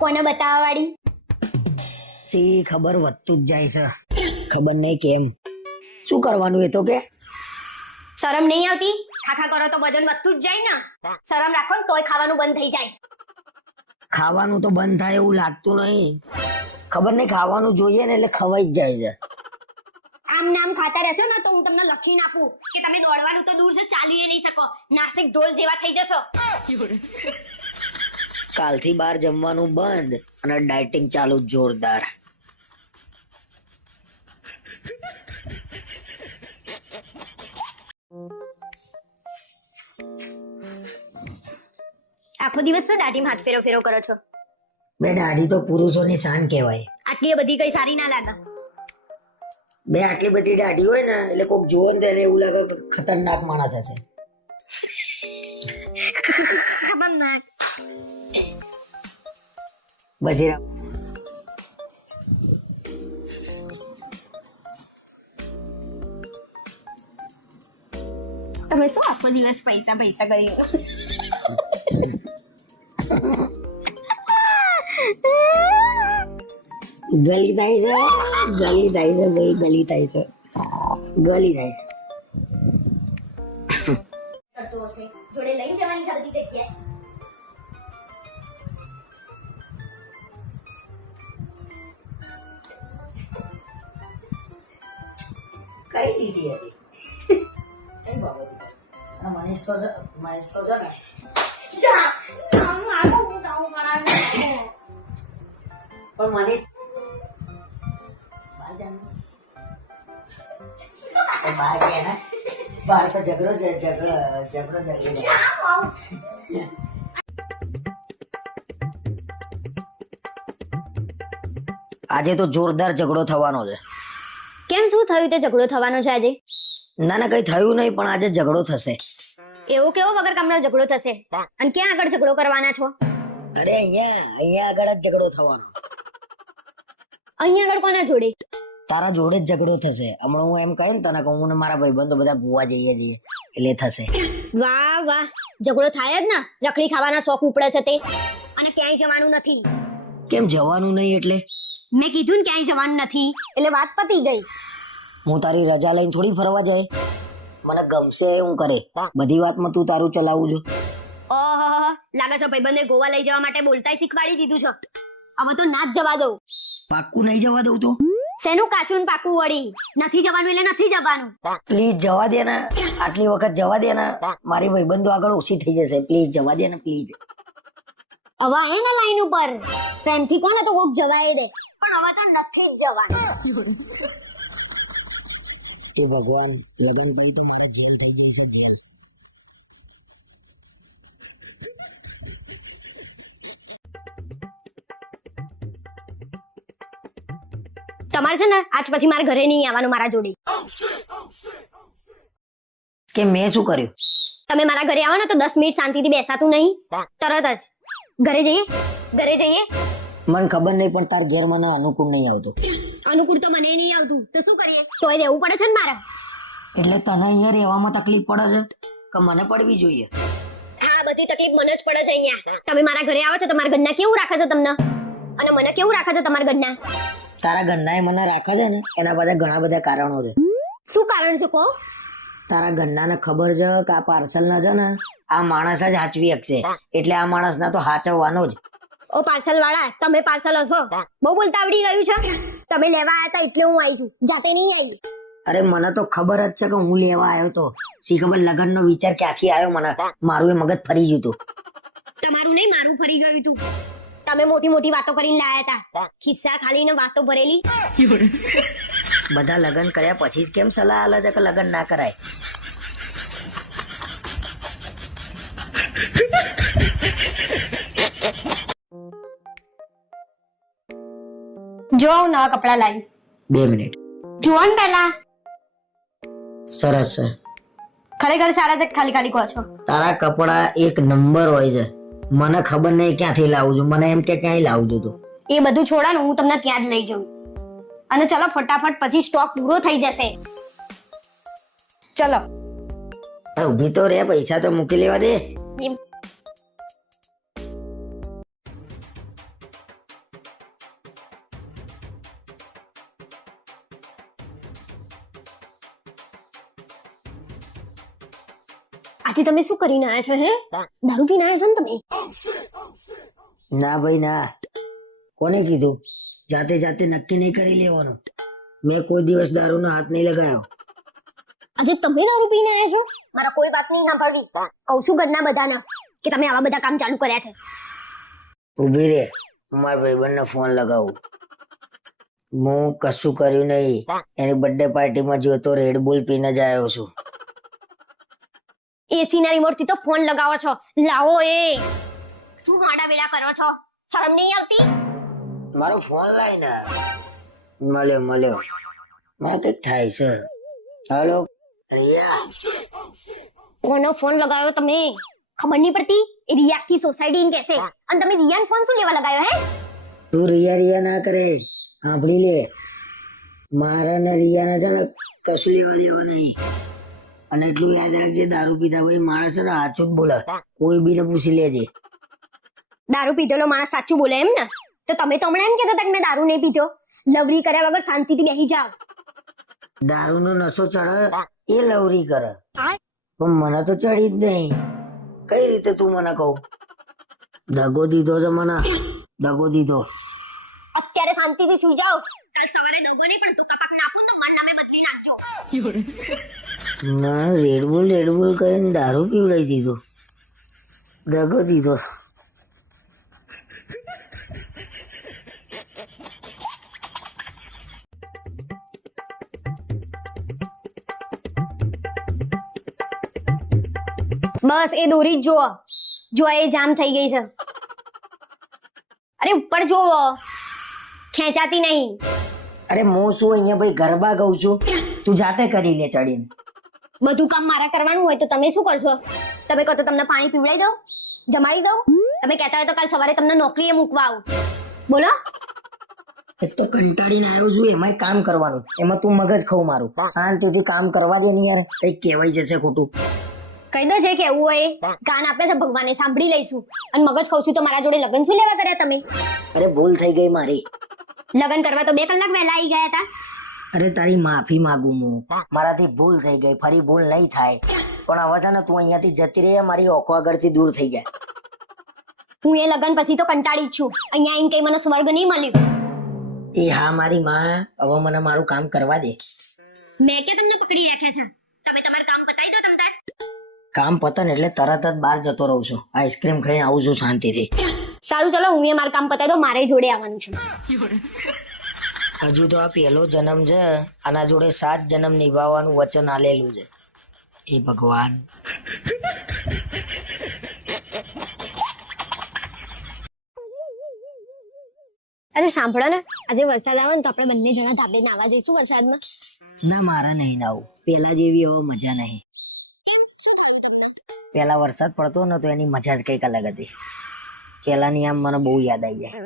કોને બતાવવા વાળી? સી ખબર વધતું જ જાય છે. ખબર નહીં કેમ. શું કરવાનું એ તો કે? શરમ નહીં આવતી? ખાખા કરો તો વજન વધતું જ જાય ને. શરમ રાખો ને તોય ખાવાનું બંધ થઈ જાય. ખાવાનું તો બંધ થાય એવું લાગતું નહીં. ખબર નહીં ખાવાનું જોઈએ ને એટલે ખવાઈ જ જાય છે. આમ નામ ખાતા રહેશો ને તો હું તમને લખીને આપું કે તમે દોડવાનું તો દૂર છે ચાલી નહીં શકો. નાસિક ઢોલ જેવા થઈ જશો. કાલથી બહાર જમવાનું બંધ અને ડાયટિંગ ચાલુ જોરદાર. આખો દિવસ શું દાઢીમાં હાથ ફેરો કરો છો? બે દાઢી તો પુરુષોની શાન કહેવાય. આટલી બધી કઈ સારી ના લાગે. બે આટલી બધી દાઢી હોય ને એટલે કોક જોવે ને ત્યારે એવું લાગે કે ખતરનાક માણસ હશે. ખતરનાક. બજી તમે શું આખો દિવસ પૈસા કરી? ગલી થાય છે ભાઈ, ગલી થાય છે. કરતો હશે જોડે લઈ જવાની છે બધી જગ્યાએ. કઈ દીધી હતી? કઈ બાબત ઉપર? અને મનીષ તો છે ને. પણ મનીષ બહાર જાય ને બહાર તો ઝઘડો આજે તો જોરદાર ઝઘડો થવાનો છે. કેમ શું થયું તે ઝઘડો થવાનો છે આજે? ના કઈ થયું નહીં પણ આજે ઝઘડો થશે. એવો કેવો વગર કામનો ઝઘડો થશે? અને ક્યાં આગળ ઝઘડો કરવાના છો? અરે અહીંયા આગળ જ ઝઘડો થવાનો. અહીંયા આગળ કોના જોડે? તારા જોડે જ ઝઘડો થશે. હમણાં હું એમ કહે ને તને કે હું ને મારા ભાઈબંધો બધા ગોવા જઈએ છીએ એટલે થશે. વાહ ઝઘડો થાય જ ને. રખડી ખાવાના શોખ ઉપડે છે તે. અને ક્યાંય જવાનું નથી. કેમ જવાનું નહીં એટલે? મેં કીધું ને ક્યાંય જવાનું નથી એટલે વાત પતી ગઈ. હું તારી રજા લઈને થોડી ફરવા જાય. મને ગમશે હું કરે. બધી વાતમાં તું તારું ચલાવું છું. ઓહો લાગે છે ભાઈબંધે ગોવા લઈ જવા માટે બોલતાય શીખવાડી દીધું છે. હવે તો ના જ જવા દઉં. પાક્કું નહીં જવા દઉં તો? શેનું કાચું ને પાકું વળી? નથી જવાનું એટલે નથી જવાનું. પ્લીઝ જવા દે ને. આટલી વખત જવા દે ને. મારી ભાઈબંધો આગળ ઓછી થઈ જશે. પ્લીઝ જવા દે ને પ્લીઝ. હવે આવે ને લાઈન ઉપર પ્રેમથી કોને તો કોક જવાય દે. પણ હવે તો નથી જ જવાનું. તો ભગવાન લગન થઈ તો મારે જેલ થઈ જાય છે જેલ. તમારે છે ને આજ પછી મારા ઘરે નહીં આવવાનું મારા જોડે. કે મેં શું કર્યું? તમે મારા ઘરે આવો ને તો 10 મિનિટ શાંતિથી બેસાતું નહીં. તરત જ ઘરે જઈએ મને ખબર નહીં પણ તાર ઘેર મને અનુકૂળ નહીં આવતું. અનુકૂળ તો મને નહીં આવતું તો શું કરીએ, તોય રહેવું પડે છે ને મારે. એટલે તને અહીંયા રહેવામાં તકલીફ પડે છે કે મને પડવી જોઈએ? હા, બધી તકલીફ મને જ પડે છે અહીંયા. તમે મારા ઘરે આવો છો, તમારા ઘરના કેવું રાખે છે તમને, અને મને કેવું રાખે છે તમારા ઘરના? તારા ઘરના મને રાખે છે ને એના બધા ઘણા બધા કારણો છે. શું કારણ છે કહો? તારા ઘરનાને ખબર છે કે આ પાર્સલ ના છે ને આ માણસ જ હાચવી શકશે, એટલે આ માણસ ના તો હાચવવાનો જ. ઓ પાર્સલ વાળા, તમે પાર્સલ હશો? બહુ બોલતા આવડી ગયું છે. તમે લેવા આવ્યા હતા એટલે હું આવી છું, જાતે નહીં આવી. અરે મને તો ખબર જ છે કે હું લેવા આવ્યો તો. શી ખબર લગ્નનો વિચાર ક્યાંથી આવ્યો મને, મારું એ મગજ ફરી ગયું તું. તમારું નહીં, મારું ફરી ગયું તું. તમે મોટી મોટી વાતો કરીને લાયા હતા, ખિસ્સા ખાલી ને વાતો ભરેલી. બધા લગ્ન કર્યા પછી જ કેમ સલાહ આલે છે કે લગ્ન ના કરાય? જો હું નવા કપડા લાવી. 2 મિનિટ. જુઓ ને પહેલા. સરસ છે. ખરેખર સારા છે, ખાલી ખાલી કહો છો. તારા કપડા એક નંબર હોય છે. મને ખબર નહીં ક્યાંથી લાવું છું, મને એમ કે ક્યાંય લાવું છું તું. એ બધું છોડા ને, હું તમને ત્યાં જ લઈ જાઉં. અને ચલો ફટાફટ, પછી સ્ટોક પૂરો થઈ જશે. ચલો. અરે ઊભી તો રે, પૈસા તો મૂકી લેવા દે. આજે તમે શું કરીને આવ્યા છો? હે, દારૂ પીને આવ્યા છો ને તમે? ના ભાઈ ના. કોને કીધું? જાતે જાતે નક્કી નહીં કરી લેવાનું. મેં કોઈ દિવસ દારૂનો હાથ નહીં લગાવ્યો. આજે તમે દારૂ પીને આવ્યા છો? મારા કોઈ વાત નહીં સાંભળવી. કહું છું ઘરના બધાને કે તમે આવા બધા કામ ચાલુ કર્યા છે. ઊભી રે, હું મારા ભાઈબંધને ફોન લગાવું. હું કશું કર્યું નહીં. એની બર્થડે પાર્ટીમાં જોતો રેડ બુલ પીને જ આવ્યો છું. એસી ના રિમોટ થી તો ફોન લગાવો છો. લાવો એ. શું માડા વેડા કરો છો? શરમ નહીં આવતી? મારો ફોન લાય ને. મળ્યો મળ્યો. મને કઈક થાય છે. હાલો. કોનો ફોન લગાવ્યો તમે? ખબર નહીં પડતી? એ રિયા की સોસાયટી ને કહેશે. અને તમે રિયાન ફોન શું લેવા લગાવ્યો? હે, તું રિયા રિયા ના કરે. સાંભળી લે, મારા ને રિયાને છે ને કશું લેવા દેવા નહીં. અને એટલું યાદ રાખજે, દારૂ પીતા ભાઈ માણસ છે ને સાચું જ બોલે. કોઈ બીને પૂછી લેજે. દારૂ પીધેલો માણસ સાચું બોલે એમ ને? તો તમે તો હમણાં એમ કહેતા હતા કે મેં દારૂ નહીં પીધો. લવરી કર્યા વગર શાંતિથી બેસી જાઓ. દારૂનો નશો ચડે એ લવરી કરે, પણ મને તો ચડી જ નહીં. કઈ રીતે તું મને કહું? દગો દીધો છે મને, દગો દીધો. અત્યારે શાંતિથી સુઈ જાઓ. કાલ સવારે દગો નહીં પણ તું કપાક નાખું તો મારા નામે બદલી નાખજો. ના, રેડબુલ કરીને દારૂ પીવડાવી દીધો, દગો દીધો. બસ એ દોરી જ જુઓ. જો એ જામ થઈ ગઈ છે. અરે ઉપર જુઓ, ખેંચાતી નહીં. અરે હું શું અહીંયા ભાઈ ગરબા ગાઉં છું, તું જાતે કરી લે ચડીને. બધું કામ મારા કરવાનું હોય તો તમે શું કરશો? તમે કહો તો તમને પાણી પીવડાવી દઉં, જમાડી દઉં. તમે કહેતા હોય તો કાલ સવારે તમને નોકરીએ મૂકવા આવું. બોલો. એક તો કંટાળીને આવ્યો છું, એમાંય કામ કરવાનું, એમાં તું મગજ ખાવ મારું. શાંતિથી કામ કરવા દે ને યાર, કઈક કહેવાય જશે ખોટું. કહી દો જે કેવું હોય. કાન આપે છે ભગવાને, સાંભળી લઈશું. અને મગજ ખાઉં છું તો મારા જોડે લગ્ન શું લેવા કર્યા તમે? અરે ભૂલ થઈ ગઈ મારી. લગ્ન કરવા તો 2 કલાક વહેલા આવી ગયા હતા. અરે તારી માફી માંગુ હું, મારાથી ભૂલ થઈ ગઈ, ફરી ભૂલ નહીં થાય. પણ હવે છે ને તું અહીંયાથી જતી રહે, મારી ઓખો આગળથી દૂર થઈ જાય. હું એ લગ્ન પછી તો કંટાળી જ છું. અહીંયા આવીને કઈ મને સ્વર્ગ નહીં મળ્યું. એ હા મારી માં, હવે મને મારું કામ કરવા દે. મેં કે તમને પકડી રાખ્યા છે? તમે તમારું કામ પતાવી દો તમતાર. કામ પતન એટલે તરત જ બહાર જતો રહું છું. આઈસ્ક્રીમ ખાઈને આવું છું શાંતિથી. સારું ચલો, હું એ મારું કામ પતાવી દો, મારે જોડે આવવાનું છે. હજુ તો આ પહેલો જન્મ છે, આના જોડે 7 જન્મ નિભાવવાનું વચન આલેલું છે. એ ભગવાન. અરે સાંભળો ને, આજે વરસાદ આવે ને તો આપણે બંને જણા ધાબે નાવા જઈશું વરસાદમાં. ના, મારા નહીં નાવું. પેલા જેવી હવે મજા નહીં. પેલા વરસાદ પડતો ને તો એની મજા જ કઈક અલગ હતી. પેલાની આમ મને બહુ યાદ આવી જાય.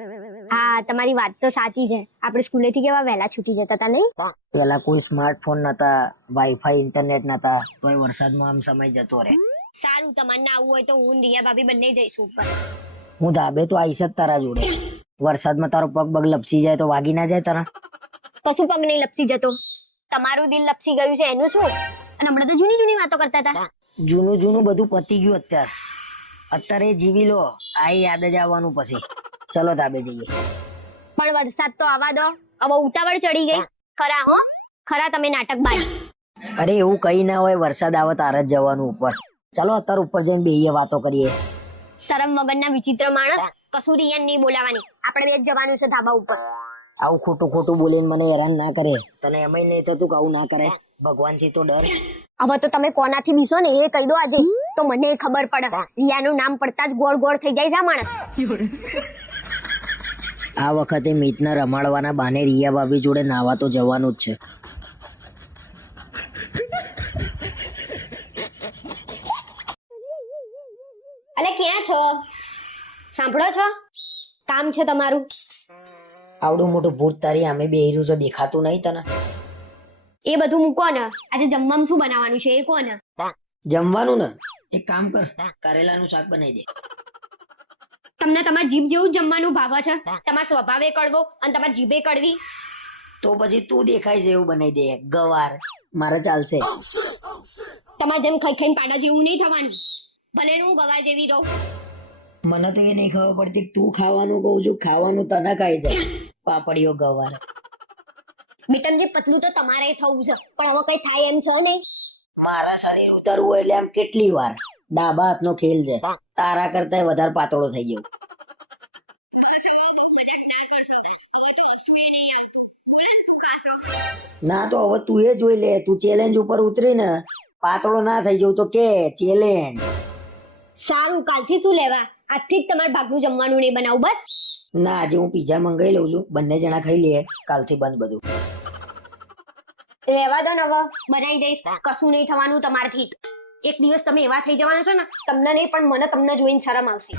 હા તમારી વાત તો સાચી છે. આપણે સ્કૂલેથી કેવા વહેલા છૂટી જતા હતા નહીં? પેલા કોઈ સ્માર્ટફોન નતા, વાઈફાઈ ઇન્ટરનેટ નતા, તોય વરસાદમાં આમ સમય જતો રહે. સારું, તમારે ના આવવું હોય તો હું ને રિયા ભાભી બંને જઈશું ઉપર. હું ધાબે તો આવીશ જ તારા જોડે. વરસાદમાં તારો પગ બગ લપસી જાય તો વાગી ના જાય તારા? કશું પગ નહીં લપસી જતો. તમારું દિલ લપસી ગયું છે એનું શું? અને હમણાં તો જૂની જૂની વાતો કરતા હતા. જૂનું જૂનું બધું પતી ગયું અત્યારે. અત્યારે જીવી લો, આ યાદ જ આવવાનું પછી. ચલો ધાબે જઈએ. પણ વરસાદ તો આવવા દો. હવે ઉતાવળ ચડી ગઈ. ખરા હો, ખરા તમે નાટક બાજ. અરે એવું કઈ ના હોય, વરસાદ આવે તારે જ જવાનું ઉપર. ચલો અત્યારે ઉપર જઈને બેહીએ વાતો કરીએ. શરમ વગરના વિચિત્ર માણસ. કશું રિયાન નહીં બોલાવાની. આપણે બે જ જવાનું છે ધાબા ઉપર. આવું ખોટું ખોટું બોલીને મને હેરાન ના કરે. તને એમાંય નહીં થતું કે આવું ના કરે? ભગવાનથી તો ડર. હવે તો તમે કોનાથી બીસો ને એ કહી દો આજે, તો મને ખબર પડે. રિયાનું નામ પડતા જ ગોળ ગોળ થઈ જાય છે આ માણસ. આ વખતે મિતને રમાડવાના બાને રિયા ભાભી જોડે નાવા તો જવાનું જ છે. અલે ક્યાં છો? સાંભળો છો? કામ છે તમારું. આવડું મોટું ભૂત તારી સામે બેહી તો દેખાતું નહીં તને? એ બધું મૂકો ને. આજે જમવામાં શું બનાવવાનું છે એ કોને? જમવાનું ને એક કામ કર, કરેલાનું શાક બનાવી દે. તમને તમારા જીભ જેવું જ જમવાનું ભાવે છે? તમારો સ્વભાવે કડવો અને તમારી જીભે કડવી. તો પછી તું દેખાય છે એવું બનાવી દે. ગવાર મારે ચાલશે. તમારે જેમ ખાઈ ખાઈને પાડા જેવું નહીં થવાનું. ભલે હું ગવાર જેવી રહું. મને તો એ નહીં ખબર પડતી કે તું ખાવાનું કહું છું, ખાવાનું તને ખાઈ જાય. પાપડીઓ ગવાર. બેટમ જે પતલું તો તમારે થવું છે, પણ હવે કઈ થાય એમ છે નહીં. મારા શરીર ઉતરવું એટલે આમ કેટલી વાર. ડાબા હાથનો ખેલ છે. તારા કરતા વધારે પાતળો થઈ ગયો. ના તો હવે તું એ જોઈ લે. તું ચેલેન્જ ઉપર ઉતરી ને પાતળો ના થઈ જવું તો કે ચેલેન્જ. સારું, કાલથી શું લેવા? આજથી જ તમારે ભાગનું જમવાનું નહીં બનાવું બસ. ના આજે હું પીઝા મંગાવી લઉં છું, બંને જણા ખાઈ લઈએ. કાલથી બંધ બધું. રહેવા દો ને, હવે બનાવી દઈશ. કશું નહીં થવાનું તમારથી. એક દિવસ તમે એવા થઈ જવાના છો ને, તમને નહીં પણ મને તમને જોઈને શરમ આવશે.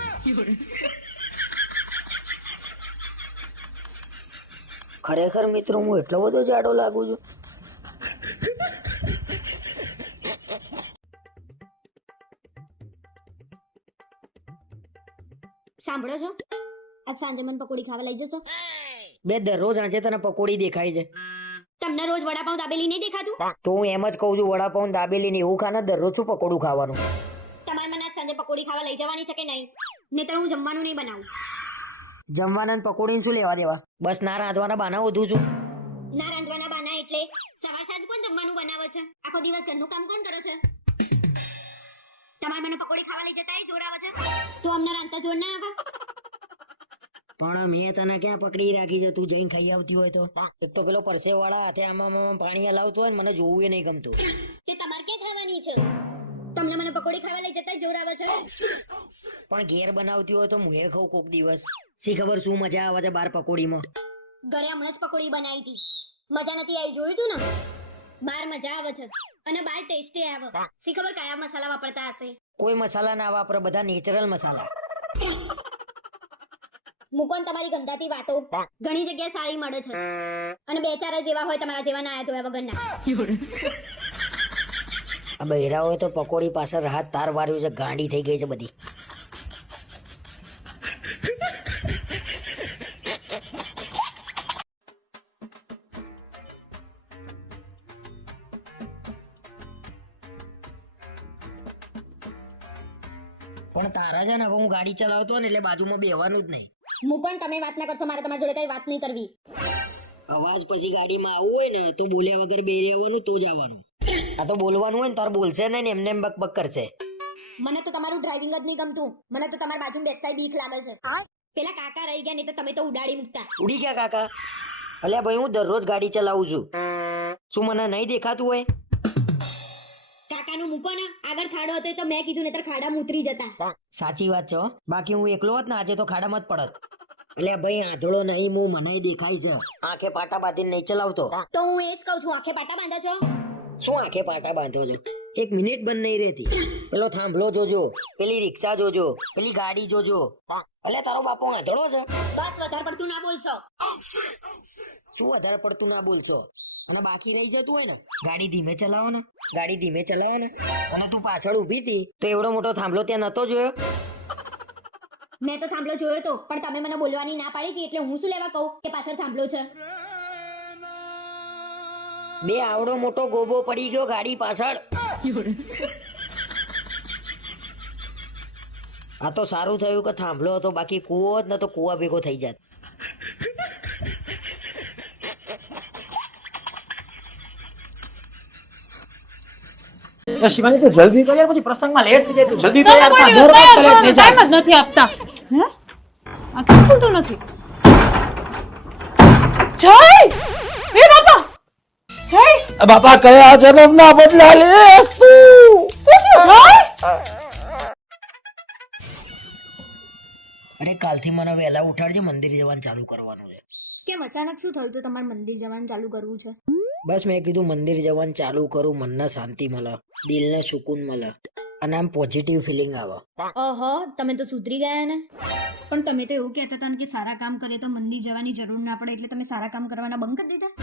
ખરેખર મિત્રો હું એટલો બધો જાડો લાગુ છું? સાંભળો છો? આજ સાંજે મને પકોડી ખાવા લઈ જશો? બે દરરોજ સાંજે તને પકોડી દેખાય છે. તમને રોજ વડાપાઉં દાબેલી નહીં દેખાતું? તો હું એમ જ કહું છું, વડાપાઉં દાબેલી ને એવું ખાને દરરોજ શું પકોડું ખાવાનું? તમારે મને આજ સાંજે પકોડી ખાવા લઈ જવાની છે કે નહીં? નહીંતર હું જમવાનું નહીં બનાવું. જમવાના ને પકોડીને શું લેવા દેવા? બસ ના રાંધવાના બાના વધુ છું. ના રાંધવાના બાના એટલે સવાર સાંજ કોણ જમવાનું બનાવે છે? આખો દિવસ ઘરનું કામ કોણ કરે છે? તમારે મને પકોડી ખાવા લઈ જતા જોર આવે છે, તો અમને રાંધતા જોર ના આવે? પણ મેં તને ક્યાં પકડી રાખી છે? તું જઈને ખાઈ આવતી હોય તો. એક તો પેલો પરસેવ વાળા હાથે આમાં પાણી હલાવતો હોય ને મને જોવું એ નહીં ગમતું. તે તમારે ક્યાં ખાવાની છે? તમને મને પકોડી ખાવા લઈ જતા જોર આવે છે? પણ ઘેર બનાવતી હોય તો હું એ ખાઉં કોક દિવસ. શી ખબર શું મજા આવે છે બાર પકોડીમાં. ઘરે હમણાં જ પકોડી બનાવી હતી, મજા નથી આવી. જોયું તું ને? બાર મજા આવે છે અને બાર ટેસ્ટી આવે. શી ખબર કયા મસાલા વાપરતા હશે? કોઈ મસાલા ના વાપરે, બધા નેચરલ મસાલા. મુકોન તમારી ગંદાતી વાતો. ઘણી જગ્યાએ સારી મળે છે અને બે ચાર જ એવા હોય તમારા જેવા ના ધોયા વગરના. આ બહેરા હોય તો પકોડી પાછળ રાહત તાર વાર્યું છે, ગાંડી થઈ ગઈ છે બધી. પણ તારા છે ને હવે હું ગાડી ચલાવતો ને એટલે બાજુમાં બેહવાનું જ નહીં. મુકોન તમે વાત ના કરશો, મારે તમારી જોડે કઈ વાત નહીં કરવી. અવાજ પછી ગાડીમાં આવવું હોય ને તો બોલ્યા વગર બે રહેવાનું તો જ આવવાનું. આ તો બોલવાનું હોય ને તાર બોલશે નહીં ને એમને એમ બક બક કરશે. મને તો તમારું ડ્રાઇવિંગ જ નહીં ગમતું. મને તો તમારી બાજુમાં બેસતા બીક લાગે છે. પેલા કાકા રહી ગયા, નહીં તો તમે તો ઉડાડી મૂકતા. ઉડી ગયા કાકા? અલ્યા ભાઈ હું દરરોજ ગાડી ચલાવું છું, શું મને નહીં દેખાતું હોય? કાકાનું મૂકો ને, આગળ ખાડો હતો તો મેં કીધું નહીતર ખાડામાં ઉતરી જતા. સાચી વાત છે હો. બાકી હું એકલો હોત ને આજે તો ખાડામાં જ પડત. એટલે ભાઈ આંધળો નહીં, હું મને દેખાય છે. આંખે પાટા બાંધીને નહીં ચલાવતો. તો હું એ જ કહું છું, આંખે પાટા બાંધા છો? શું આંખે પાટા બાંધો છો? એક મિનિટ બંધ નહીં રહેતી. પેલો થાંભલો જોજો, પેલી રિક્ષા જોજો, પેલી ગાડી જોજો. અલ્યા તારો બાપો આંધળો છે? બસ વધારે પડતું ના બોલશો. શું વધારે પડતું ના બોલશો? અને બાકી રહી જતું હોય ને, ગાડી ધીમે ચલાવો ને, ગાડી ધીમે ચલાવો ને. અને તું પાછળ ઊભી હતી તો એવડો મોટો થાંભલો ત્યાં નતો જોયો? મેં તો થાંભલો જોયો તો, પણ તમે મને બોલવાની ના પાડી હતી, એટલે હું શું લેવા કહું કે પાછળ થાંભલો છે? બે આવડો મોટો ગોબો પડી ગયો ગાડી પાછળ. આ તો સારું થયું કે થાંભલો હતો, બાકી કૂવો જ ન તો કૂવા ભેગો થઈ જાત. એ શિવાની તું જલ્દી કર યાર, પછી પ્રસંગમાં લેટ થઈ જાય. તું જલ્દી તો તમે યાર, કોઈ દર વખતે લેટ થઈ જાય. ટાઈમ જ નથી આપતા. હે આ કેમ ખુલતું નથી? જય એ બાપા, જય બાપા કયા જન્મના બદલા લેસ તું? શું થયું જય? અરે કાલથી મને વહેલા ઉઠાડજે, મંદિર જવાનું ચાલુ કરવાનું છે. કેમ અચાનક શું થયું તો તમારે મંદિર જવાનું ચાલુ કરવું છે? બસ મેં કીધું મંદિર જવાનું ચાલુ કરું, મનને શાંતિ મળે, દિલને સુકૂન મળે, અને આમ પોઝિટિવ ફિલિંગ આવે. ઓહો, તમે તો સુધરી ગયા ને. પણ તમે તો એવું કહેતા હતા ને કે સારા કામ કરે તો મંદિર જવાની જરૂર ના પડે, એટલે તમે સારા કામ કરવાના બંધ કરી દીધા?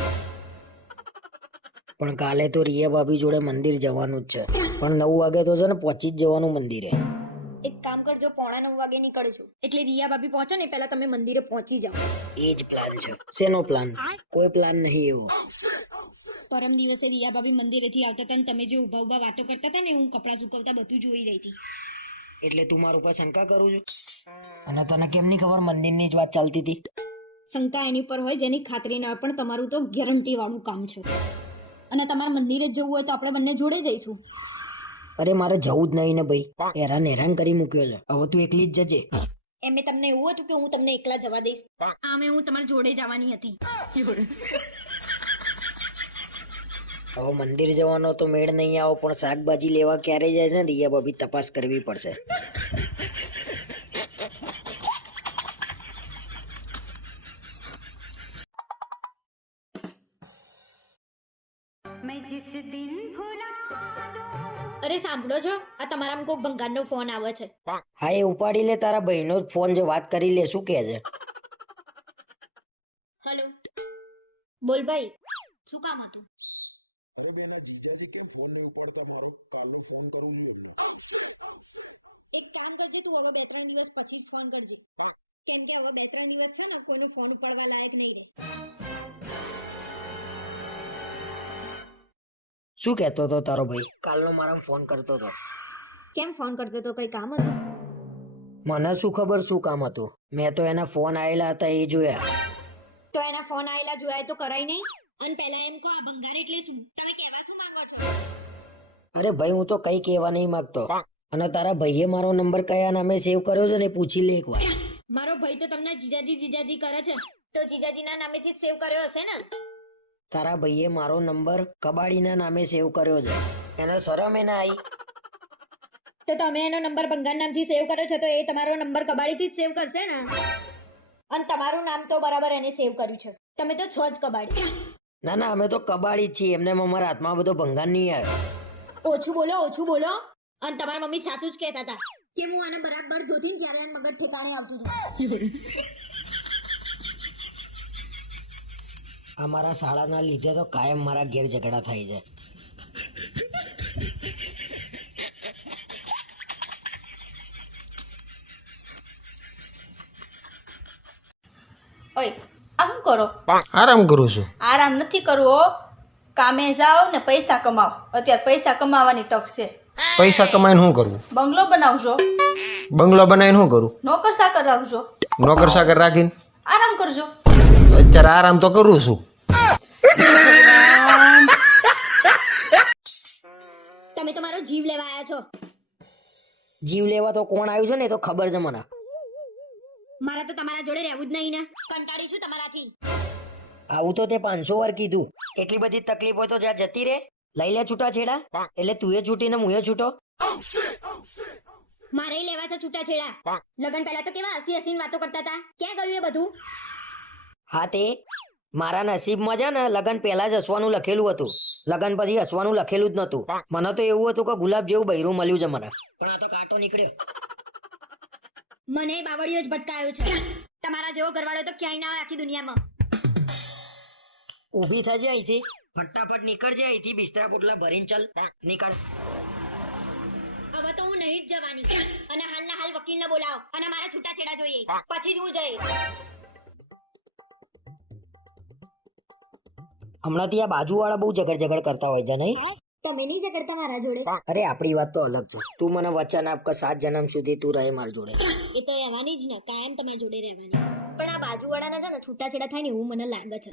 પણ કાલે તો રિયા ભાભી જોડે મંદિર જવાનું જ છે, પણ 9 વાગે તો છે ને પહોંચી જ જવાનું મંદિરે. એક કામ કરજો, 8:45 વાગે નીકળશું, એટલે રિયા ભાભી પહોંચો ને પહેલા તમે મંદિરે પહોંચી જાઓ. એ જ પ્લાન છે. શેનો પ્લાન? કોઈ પ્લાન નહીં એવો. પરમ દિવસે રિયા ભાભી મંદિરેથી આવતા હતા ને તમે જે ઊભા ઊભા વાતો કરતા હતા ને, હું કપડાં સુકવતા બધું જોઈ રહી હતી. એટલે તું મારા ઉપર શંકા કરું છું? અને તને કેમ નહીં ખબર મંદિરની જ વાત ચાલતી હતી? શંકા એની પર હોય જેની ખાતરી ના હોય, પણ તમારું તો ગેરંટી વાળું કામ છે. અને તમારે મંદિરે જ જવું હોય તો આપણે બંને જોડે જઈશું. અરે મારે જવું જ નહીં ને ભાઈ, હેરાન કરી મૂક્યો છે. હવે તું એકલી જ જજે. એમે તમને એવું હતું કે હું તમને એકલા જવા દઈશ? આમે હું તમારી જોડે જવાની હતી. હવે મંદિર જવાનો તો મેળ નહીં આવો, પણ શાકભાજી લેવા ક્યારે જાય છે ને રિયા ભાભી તપાસ કરવી પડશે. અરે સાંભળો છો, આ તમારામાં કોઈક ભંગારનો ફોન આવે છે. હા એ ઉપાડી લે, તારા ભાઈનો જ ફોન છે, વાત કરી લે. શું કહે છે? હેલો, બોલ ભાઈ, શું કામ હતું? એક કામ કરજે, તું હવે 2-3 દિવસ પછી જ ફોન કરજે, કેમ કે હવે 2-3 દિવસ છે ને કોઈનો ફોન ઉપાડવા લાયક નહીં રહે. શું કહેતો હતો તારો ભાઈ? કાલનો મારા ફોન કરતો હતો. કેમ ફોન કરતો તો? કઈ કામ હતું? મને શું ખબર શું કામ હતું? મેં તો એના ફોન આવેલા હતા એ જોયા. તો એના ફોન આયેલા જોયા તો કરાય નહીં? અને પહેલા એમ કહો, આ ભંગાર એટલે શું? તમે કહેવા શું માંગો છો? અરે ભાઈ હું તો કઈ કહેવા નહીં માંગતો. અને તારા ભાઈએ મારો નંબર કયા નામે સેવ કર્યો છે ને પૂછી લે એકવાર. મારો ભાઈ તો તમને જીજાજી કરે છે, તો જીજાજીના નામેથી જ સેવ કર્યો હશે ને? તારા ભાઈએ મારો નંબર કબાડીના નામે સેવ કર્યો છે, એને શરમ એ ના આવી? તો તમે એનો નંબર ભંગાર નામથી સેવ કર્યો છે, તો એ તમારો નંબર કબાડીથી જ સેવ કરશે ને? અને તમારું નામ તો બરાબર એને સેવ કર્યું છે. તમે તો છો જ કબાડી. ના ના, અમે તો કબાડી જ છીએ, એમને અમારા હાથમાં બધો ભંગાર નહીં આવ્યો. ઓછું બોલો. અને તમારી મમ્મી સાચું જ કહેતા હતા કે હું આને બરાબર ધોતી ને ત્યારે મગજ ઠેકાણે આવતું હતું. અમારા શાળાના લીધે તો કાયમ મારા ઘેર ઝઘડા થાય છે. ઓય આ શું કરો? આરામ કરું છું. આરામ નથી કરવો, કામે જાઓ ને પૈસા કમાઓ. અત્યારે પૈસા કમાવાની તક છે. પૈસા કમાઈને શું કરવું? બંગલો બનાવજો, બંગલો બનાવીને શું કરું? નોકર ચાકર રાખજો, નોકર સાકર રાખીને આરામ કરજો. અત્યારે આરામ તો કરું છું. તમે તો મારો જીવ લેવા આવ્યા છો. જીવ લેવા તો કોણ આવ્યું છે ને એ તો ખબર છે મને. મારા તો તમારા જોડે રહેવું જ નહીં ને, કંટાળી છું તમારાથી. આવું તો તે 500 વાર કીધું. એટલી બધી તકલીફ હોય તો જ્યાં જતી રે, લઈ લે છૂટા છેડા. એટલે તુંએ છૂટી ને મુએ છૂટો. મારે લેવા છે છૂટાછેડા. લગન પહેલા તો કેવા હસી વાતો કરતા હતા, ક્યાં ગયું એ બધું? હા તે મારા નસીબમાં છે ને લગન પહેલા જ હસવાનું લખેલું હતું. લગન પછી હસવાનું લખેલું જ નતું. મને તો એવું હતું કે ગુલાબ જેવું બૈરું મળ્યું છે મને, પણ આ તો કાંટો નીકળ્યો. મને બાવળિયો જ ભટકાયો છે. તમારા જેવો ઘરવાળો તો ક્યાંય ના હોય આખી દુનિયામાં. ઊભી થજે અહીંથી, ફટાફટ નીકળજે અહીંથી. બિસ્તરા પોટલા ભરીને ચાલ નીકળ. હવે તો હું નહીં જ જવાની અને હાલના હાલ વકીલને બોલાવો અને મારા છૂટાછેડા જોઈએ, પછી જ હું જઈશ. હમણાંથી આ બાજુવાળા બહુ ઝઘડ કરતા હોય છે નહીં? તમે નહીં ઝઘડતા મારા જોડે? અરે આપણી વાત તો અલગ છે. તું મને વચન આપ કે 7 જન્મ સુધી તું રહે મારી જોડે. એ તો રહેવાની જ ને, કાયમ તમારી જોડે રહેવાની. પણ આ બાજુવાળાના છે ને છૂટાછેડા થાય ને એવું મને લાગે છે.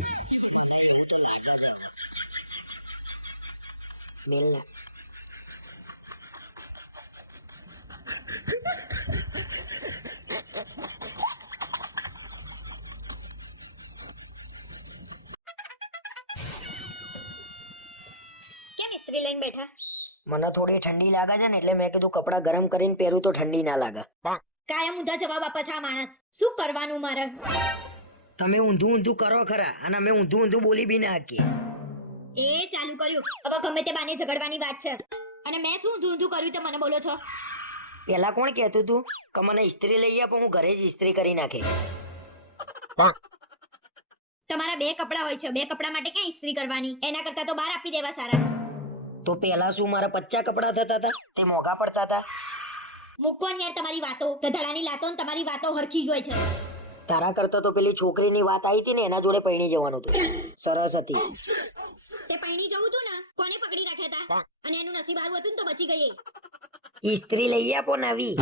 મેલના કેમ ઇસ્ત્રી લઈને બેઠા? મને થોડી ઠંડી લાગે છે ને એટલે મેં કીધું કપડા ગરમ કરીને પહેરું તો ઠંડી ના લાગે. કાયમ ઊંધા જવાબ આપે છે આ માણસ. શું કરવાનું મારે? તમે ઊંધું કરો ખરા અને અમે ઊંધું બોલી બી ના શકીએ. એ ચાલુ કર્યું. હવે ગમે તે બાને ઝઘડવાની વાત છે અને મેં શું ઊંધું કર્યું તો મને બોલો છો? પેલા કોણ કહેતું તું કે મને ઇસ્ત્રી લઈ આપ, હું ઘરે જ ઇસ્ત્રી કરી નાખે. તમારા 2 કપડા હોય છે, 2 કપડા માટે ક્યાં ઇસ્ત્રી કરવાની? એના કરતા તો બહાર આપી દેવા સારા. તો પેલા શું મારા 50 કપડા થતા હતા? તે મોંઘા પડતા હતા? મૂકો ને યાર તમારી વાતો. ગધડાની લાતો ને તમારી વાતો હરખી જ હોય છે. તારા કરતા તો પેલી છોકરીની વાત આવી હતી ને એના જોડે પૈણી જવાનું હતું. સરસ હતી. તે પૈણી જવું તું ને, કોને પકડી રાખ્યા હતા? અને એનું નસીબ સારું હતું ને તો બચી ગઈ. ઇસ્ત્રી લઈ આપો નવી,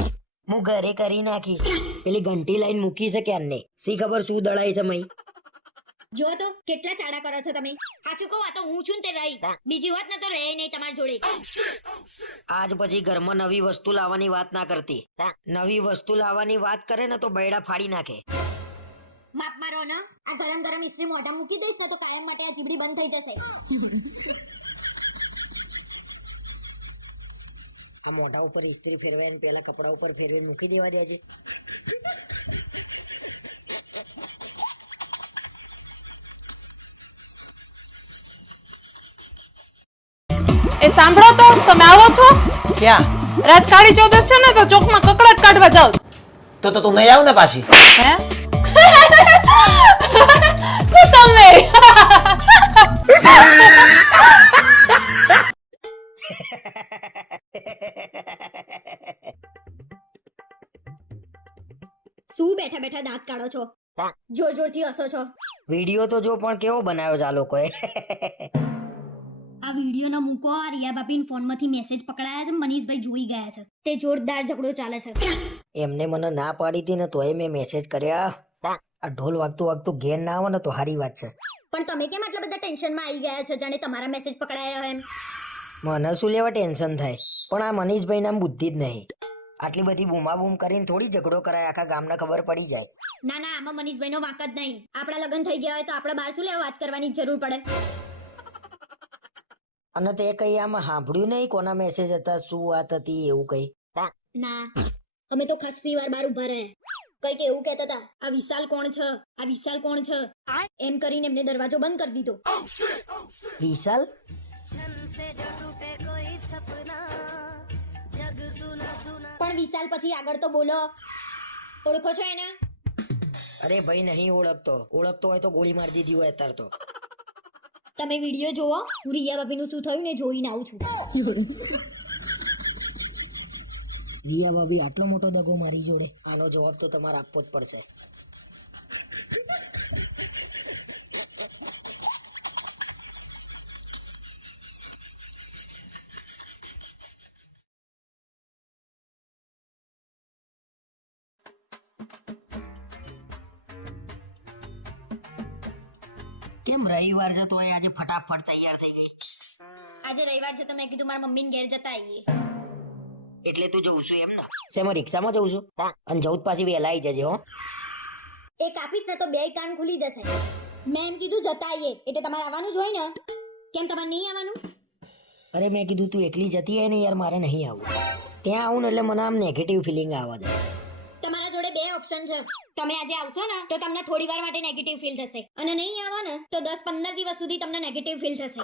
હું ઘરે કરી નાખી. પેલી ઘંટી લાઈન મૂકી છે ક્યારને, સી ખબર શું દળાય છે મઈ. જો તો કેટલા ચાડા કરો છો તમે. સાચું કહું, આ તો હું છું ને તે રહી. બીજી વાત ને તો રહે નહીં તમારી જોડે. આજ પછી ઘરમાં નવી વસ્તુ લાવવાની વાત ના કરતી. નવી વસ્તુ લાવવાની વાત કરે ને તો બૈડા ફાડી નાખે. માપ મારો ને, આ ગરમ ઇસ્ત્રી મોઢા મૂકી દઈશ ને તો કાયમ માટે આ જીબડી બંધ થઈ જશે. આ મોઢા ઉપર ઇસ્ત્રી ફેરવાય પેલા કપડા ઉપર ફેરવીને મૂકી દેવા દે છે. એ સાંભળો તો, તમે આવો છો? ક્યાં? રાજકાળી ચૌદસ છે ને તો ચોકમાં કકડાટ કાઢવા જાવ. તો તું નહીં આવ ને પાછી? હે? શું તમે? શું બેઠા બેઠા દાંત કાઢો છો? જોરથી હસો છો. વિડિયો તો જો પણ કેવો બનાવ્યો છે આ લોકોએ. આ વિડિયો ન મૂકો. આ રિયા બાપીન ફોનમાંથી મેસેજ પકડાયા છે, મનીષભાઈ જોઈ ગયા છે. તે જોરદાર ઝઘડો ચાલે છે. એમને મને ના પાડી હતી ને તોય મેં મેસેજ કર્યા. આ ઢોલ વાગતું ઘેર ના આવે ને તો સારી વાત છે. પણ તમે કેમ આટલા બધા ટેન્શનમાં આવી ગયા છો જાણે તમારા મેસેજ પકડાયા એમ? મને શું લેવા ટેન્શન થાય, પણ આ મનીષભાઈ નામ બુદ્ધિ જ નહીં. આટલી બધી બૂમાબૂમ કરીને થોડી ઝઘડો કરાય, આખા ગામને ખબર પડી જાય. ના ના, આમાં મનીષભાઈનો વાંક જ નહીં. આપણા લગ્ન થઈ ગયા હોય તો આપણે બહાર શું લેવા વાત કરવાની જરૂર પડે? અને તે કઈ આમાં સાંભળ્યું નહીં કોના મેસેજ હતા, શું વાત હતી એવું કઈ? ના, અમે તો ખાસી વાર બહાર ઉભા રહ્યા. કઈક એવું કહેતા હતા, આ વિશાલ કોણ છે, આ વિશાલ કોણ છે, એમ કરીને એમને દરવાજો બંધ કરી દીધો. વિશાલ? પણ વિશાલ પછી આગળ તો બોલો. ઓળખો છો એને? અરે ભાઈ નહીં ઓળખતો. ઓળખતો હોય તો ગોળી મારી દીધી હોય અત્યારે તો. તમે વિડિયો જોવો. હું રિયા ભાભીનું શું થયું ને જોઈને આવું છું. રિયા ભાભી આટલો મોટો દગો મારી જોડે? આનો જવાબ તો તમારે આપવો જ પડશે. કેમ રવિવાર છે તો આજે ફટાફટ તૈયાર થઈ ગઈ? આજે રવિવાર છે તો મેં કીધું મારા મમ્મીને ઘેર જતા આવીએ. એટલે તું જઉં છું એમ ને? શેમાં રિક્ષામાં જઉં છું? અને જઉં પાછી વહેલા આવી જજે હો. એક આપીશ ને તો 2 કાન ખુલી જશે. મેં એમ કીધું જતા આવીએ એટલે તમારે આવવાનું જ હોય ને. કેમ તમારે નહીં આવવાનું? અરે મેં કીધું તું એકલી જતી હોય ને યાર, મારે નહીં આવવું. ત્યાં આવું ને એટલે મને આમ નેગેટિવ ફિલિંગ આવે છે. તમારા જોડે 2 ઓપ્શન છે. તમે આજે આવશો ને તો તમને થોડી વાર માટે નેગેટિવ ફીલ થશે, અને નહીં આવો ને તો 10-15 દિવસ સુધી તમને નેગેટિવ ફીલ થશે.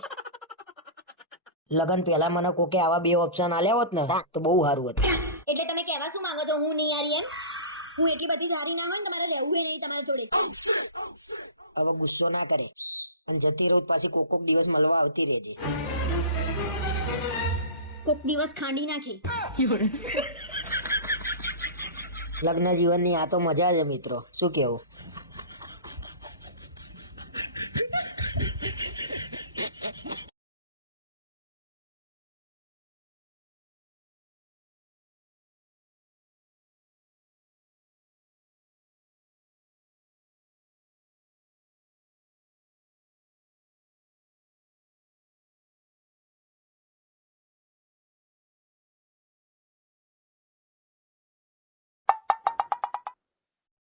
લગન પહેલા મને કોકે આવા 2 ઓપ્શન આલ્યા હોત ને તો બહુ સારું હતું. એટલે તમે કહેવા શું માંગો છો હું નહીં યારી એમ? હું એટલી બધી સારી ના હોય ને તમારે રહેવું નહીં તમારા જોડે. હવે ગુસ્સો ના કરે અને જતી રહું પાછી કોક દિવસ મળવા આવતી રહેજે. કોક દિવસ ખાંડી નાખી. લગ્ન જીવનની આ તો મજા છે મિત્રો, શું કેવું?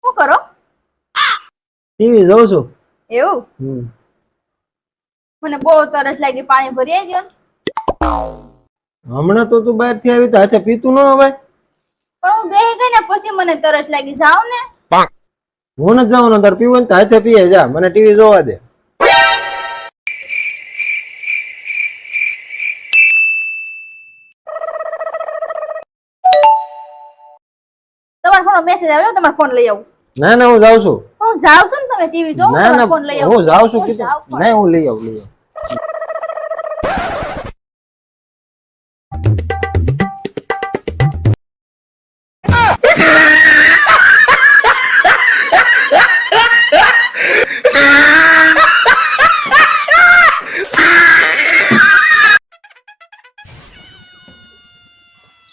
શું કરો? ટીવી જોઉં છું. એવું મને બહુ તરસ લાગી, પાણી ભરી આવી ગયો. હમણાં તો તું બહાર થી આવી તો હાથે પીતું ન હવે. પણ હું બેહી ગઈ ને પછી મને તરસ લાગી. જાવ ને. હું નથી જવાનું, તાર પીવું હોય ને તો હાથે પીએ જા, મને ટીવી જોવા દે. તમારો ફોન મેસેજ આવ્યો, તમારો ફોન લઈ આવું. ના ના હું જાઉં છું. હું જાવ છું ને, તમે ટીવી જોવો, ના તમારો ફોન લઈ ના આવું. હું જાઉં છું હું કીધું. જાઉં પણ. ના હું લઈ આવું.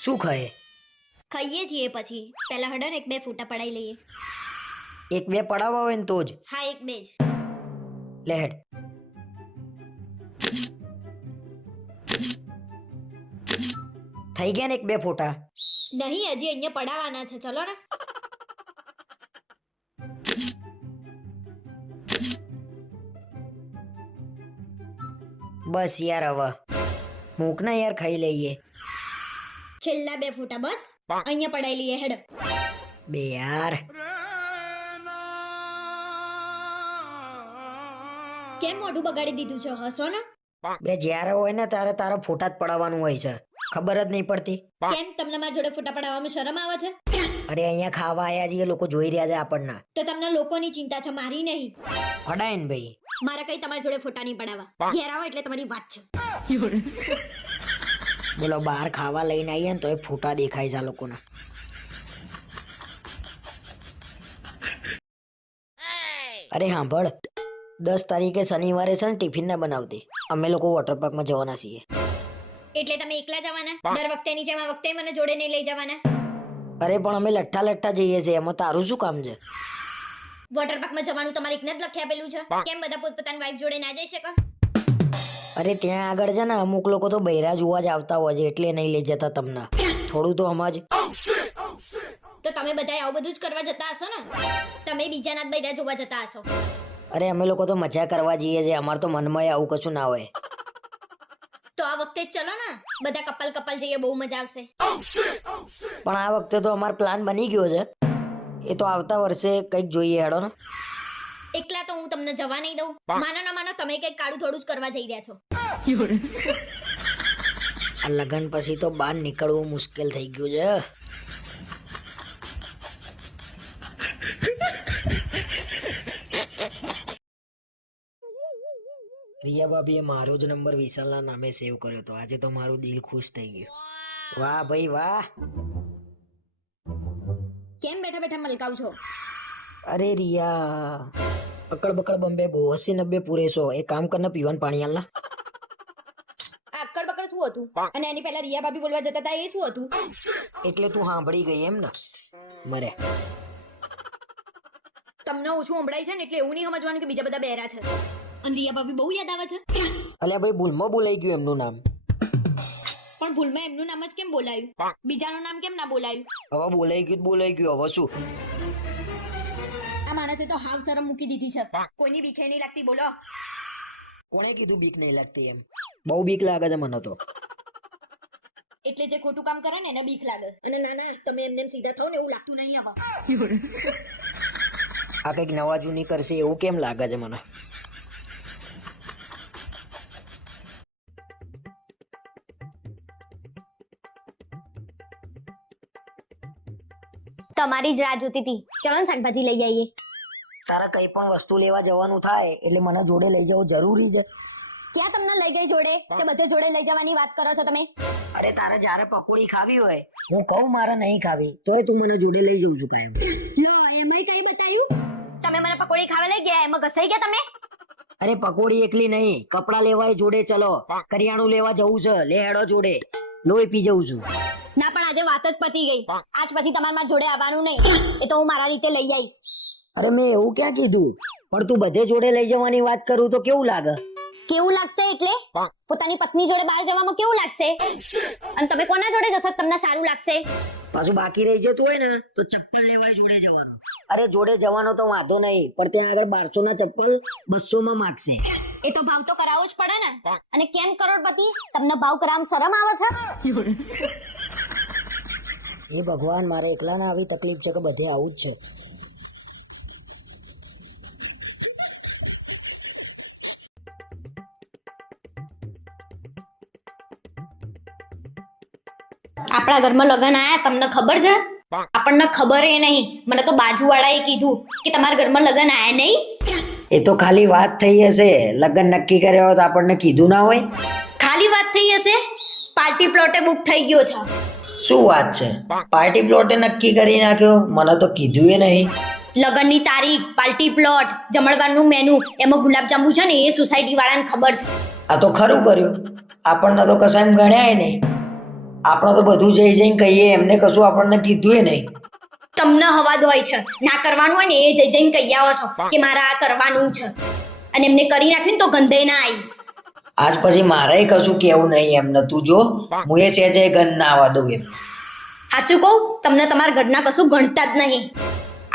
શું ખાય? ખાઈએ છીએ પછી પહેલા હડો ને 1-2 ફૂટા પડાઈ લઈએ. 1-2 પડાવવા હોય ને તો જ. હા 1-2 જ. લે હેડ. થઈ ગયા ને 1-2 ફોટા? નહીં હજી અહીંયા પડાવવાના છે, ચલો ને. બસ યાર હવે મૂક ને યાર, ખાઈ લઈએ. છેલ્લા 2 ફૂટા બસ અહીંયા પડાઈ લઈએ હેડ. બે યાર કેમ મોઢું બગાડી દીધું છે? હસો ને. બે જ્યારે હોય ને ત્યારે તારે ફોટા જ પડાવવાનું હોય છે, ખબર જ નહીં પડતી. કેમ તમને મારા જોડે ફોટા પડાવવામાં શરમ આવે છે? અરે અહીંયા ખાવા આયા છીએ, લોકો જોઈ રહ્યા છે આપણને. તો તમને લોકોની ચિંતા છે, મારી નહીં. પડાય ને ભાઈ. મારે કઈ તમારી જોડે ફોટા નહીં પડાવવા. ઘેર આવો એટલે તમારી વાત છે. બોલો બહાર ખાવા લઈને આવીએ ને તો એ ફોટા દેખાય છે આ લોકોના. અરે સાંભળ, 10 તારીખે શનિવારે છે ને ટિફિન ના બનાવતી, અમે લોકો વોટર પાર્કમાં જવાના છીએ. એટલે તમે એકલા જવાના? દર વખતેની જેમ આ વખતે મને જોડે નહીં લઈ જવાના? અરે પણ અમે લઠ્ઠા જઈએ છીએ, એમાં તારું શું કામ છે? વોટર પાર્કમાં જવાનું તમારે એકને જ લખી આપેલું છે. કેમ બધા પોતપોતાની વાઈફ જોડે ના જઈ શકે? અરે ત્યાં આગળ છે ને અમુક લોકો તો બૈરા જોવા જ આવતા હોય છે, એટલે નહીં લઈ જતા તમને. થોડું તો સમજ. તો તમે બધા આવું બધું જ કરવા જતા હશો ને? તમે બીજાના જ બૈરા જોવા જતા હશો. અરે અમે લોકો તો મજા કરવા જઈએ છીએ, અમારે તો મનમાં આવું કશું ના હોય. તો આ વખતે જ ચલો ને, બધા કપલ જઈએ, બહુ મજા આવશે. પણ આ વખતે તો અમારો પ્લાન બની ગયો છે, એ તો આવતા વર્ષે કંઈક જોઈએ. હેડો ને. એકલા તો હું તમને જવા નહીં દઉં. માનો ના માનો તમે કંઈક કાળું થોડું જ કરવા જઈ રહ્યા છો. આ લગન પછી તો બહાર નીકળવું મુશ્કેલ થઈ ગયું છે. રિયા ભાભીએ મારો જ નંબર વિશાલના નામે સેવ કર્યો હતો. આજે તો મારું દિલ ખુશ થઈ ગયું. વાહ ભાઈ વાહ. કેમ બેઠા બેઠા મલકાવ છો? અરે રિયા, અકડ બકડ બંબે બહુ 80-90 પૂરે 100. એક કામ કર ને, પીવાનું પાણી આલ. આ અક્કડ બકડ શું હતું? અને એની પહેલા રિયા ભાભી બોલવા જતા હતા, એ શું હતું? એટલે તું સાંભળી ગઈ એમ ને? મરે તમને ઓછું સંભળાય છે ને, એટલે એવું નહીં સમજવાનું કે બીજા બધા બહેરા છે. અને રિયા ભાભી બહુ યાદ આવે છે. અલ્યા ભાઈ, ભૂલમાં બોલાઈ ગયું એમનું નામ. પણ ભૂલમાં એમનું નામ જ કેમ બોલાયું? બીજાનું નામ કેમ ના બોલાયું? હવે બોલાઈ ગયું. હવે શું? આ માણસે તો હાવ શરમ મૂકી દીધી છે. કોઈની બીક નહીં લાગતી? બોલો. કોણે કીધું બીક નહીં લાગતી? એમ બહુ બીક લાગે છે મને તો. એટલે જે ખોટું કામ કરે ને એને બીક લાગે. અને ના તમે એમને સીધા થો ને એવું લાગતું નહીં. હવે આ કંઈક નવા જૂની કરશે એવું કેમ લાગે છે મને? તમારી જ રાહ જોતી હતી. ચલો ને શાકભાજી લઈ આવીએ. તારે કઈ પણ વસ્તુ લેવા જવાનું થાય એટલે મને જોડે લઈ જવું જરૂરી છે. ક્યાં તમને લઈ ગઈ જોડે? તે બધે જોડે લઈ જવાની વાત કરો છો તમે? અરે તારે જ્યારે પકોડી ખાવી હોય, હું કહું મારે નહીં ખાવી તોય તું મને જોડે લઈ જઉં છું કાયમ. લો, એમાંય કઈ બતાયું? તમે મને પકોડી ખાવા લઈ ગયા, એમાં ઘસાઈ ગયા તમે? અરે પકોડી એકલી નહીં, કપડા લેવાય જોડે, ચલો કરિયાણું લેવા જવું છે, લે હેડો જોડે, લોહી પી જઉં છું. ના, પણ આજે વાત જ પતી ગઈ. આજ પછી તમારે મારા જોડે આવવાનું નહીં. એ તો હું મારા રીતે લઈ આવીશ. અરે મેં એવું ક્યાં કીધું, પણ તું બધે જોડે લઈ જવાની વાત કરું તો કેવું લાગે? કેવું લાગશે એટલે? પોતાની પત્ની જોડે બહાર જવામાં કેવું લાગશે? અને તમે કોના જોડે જશો તમને સારું લાગશે? પાછું બાકી રહી જતું હોય ને તો ચપ્પલ લેવાય જોડે જવાનું. અરે જોડે જવાનો તો વાંધો નહીં, પણ ત્યાં આગળ 1200 ના ચપ્પલ 200 માં માગશે. એ તો ભાવ તો કરાવવો જ પડે ને. અને કેમ કરોડપતિ, તમને ભાવ કરાવવામાં શરમ આવે છે? એ ભગવાન, મારે એકલાને આવી તકલીફ છે કે બધે આવું જ છે. આપણા ઘરમાં લગન આયા, તમને ખબર છે? આપણને ખબર એ નહીં, મને તો બાજુવાળાએ કીધું કે તમારા ઘરમાં લગન આયા નહીં. એ તો ખાલી વાત થઈ હશે, લગ્ન નક્કી કર્યા હોત આપણને કીધું ના હોય. ખાલી વાત થઈ હશે? પાર્ટી પ્લોટે બુક થઈ ગયો છે. શું વાત છે? પાર્ટી પ્લોટે નક્કી કરી નાખ્યો? મને તો કીધું એ નહીં. લગનની તારીખ, પાર્ટી પ્લોટ, જમણવારનું મેનુ, એમાં ગુલાબજાંબુ છે ને એ સોસાયટી વાળાને ખબર છે. આ તો ખરું કર્યું, આપણને તો કશાને ગણ્યાય નહીં. આપણે તો બધું જઈ જઈને કહીએ, એમને કશું આપણને કીધું એ નહીં. તમને હવાદ હોય છે, ના કરવાનું હોય ને એ જઈ જઈને કહી આવો છો કે મારે આ કરવાનું છે, અને એમને કરી નાખ્યું ને તો ગંધે ના આવી. આજ પછી મારે કશું કેવું નહીં એમને. તું જો, હું એ સહેજે ગંધ ના આવવા દઉં એમ. સાચું કહું, તમને તમારા ઘરના કશું ગણતા જ નહીં.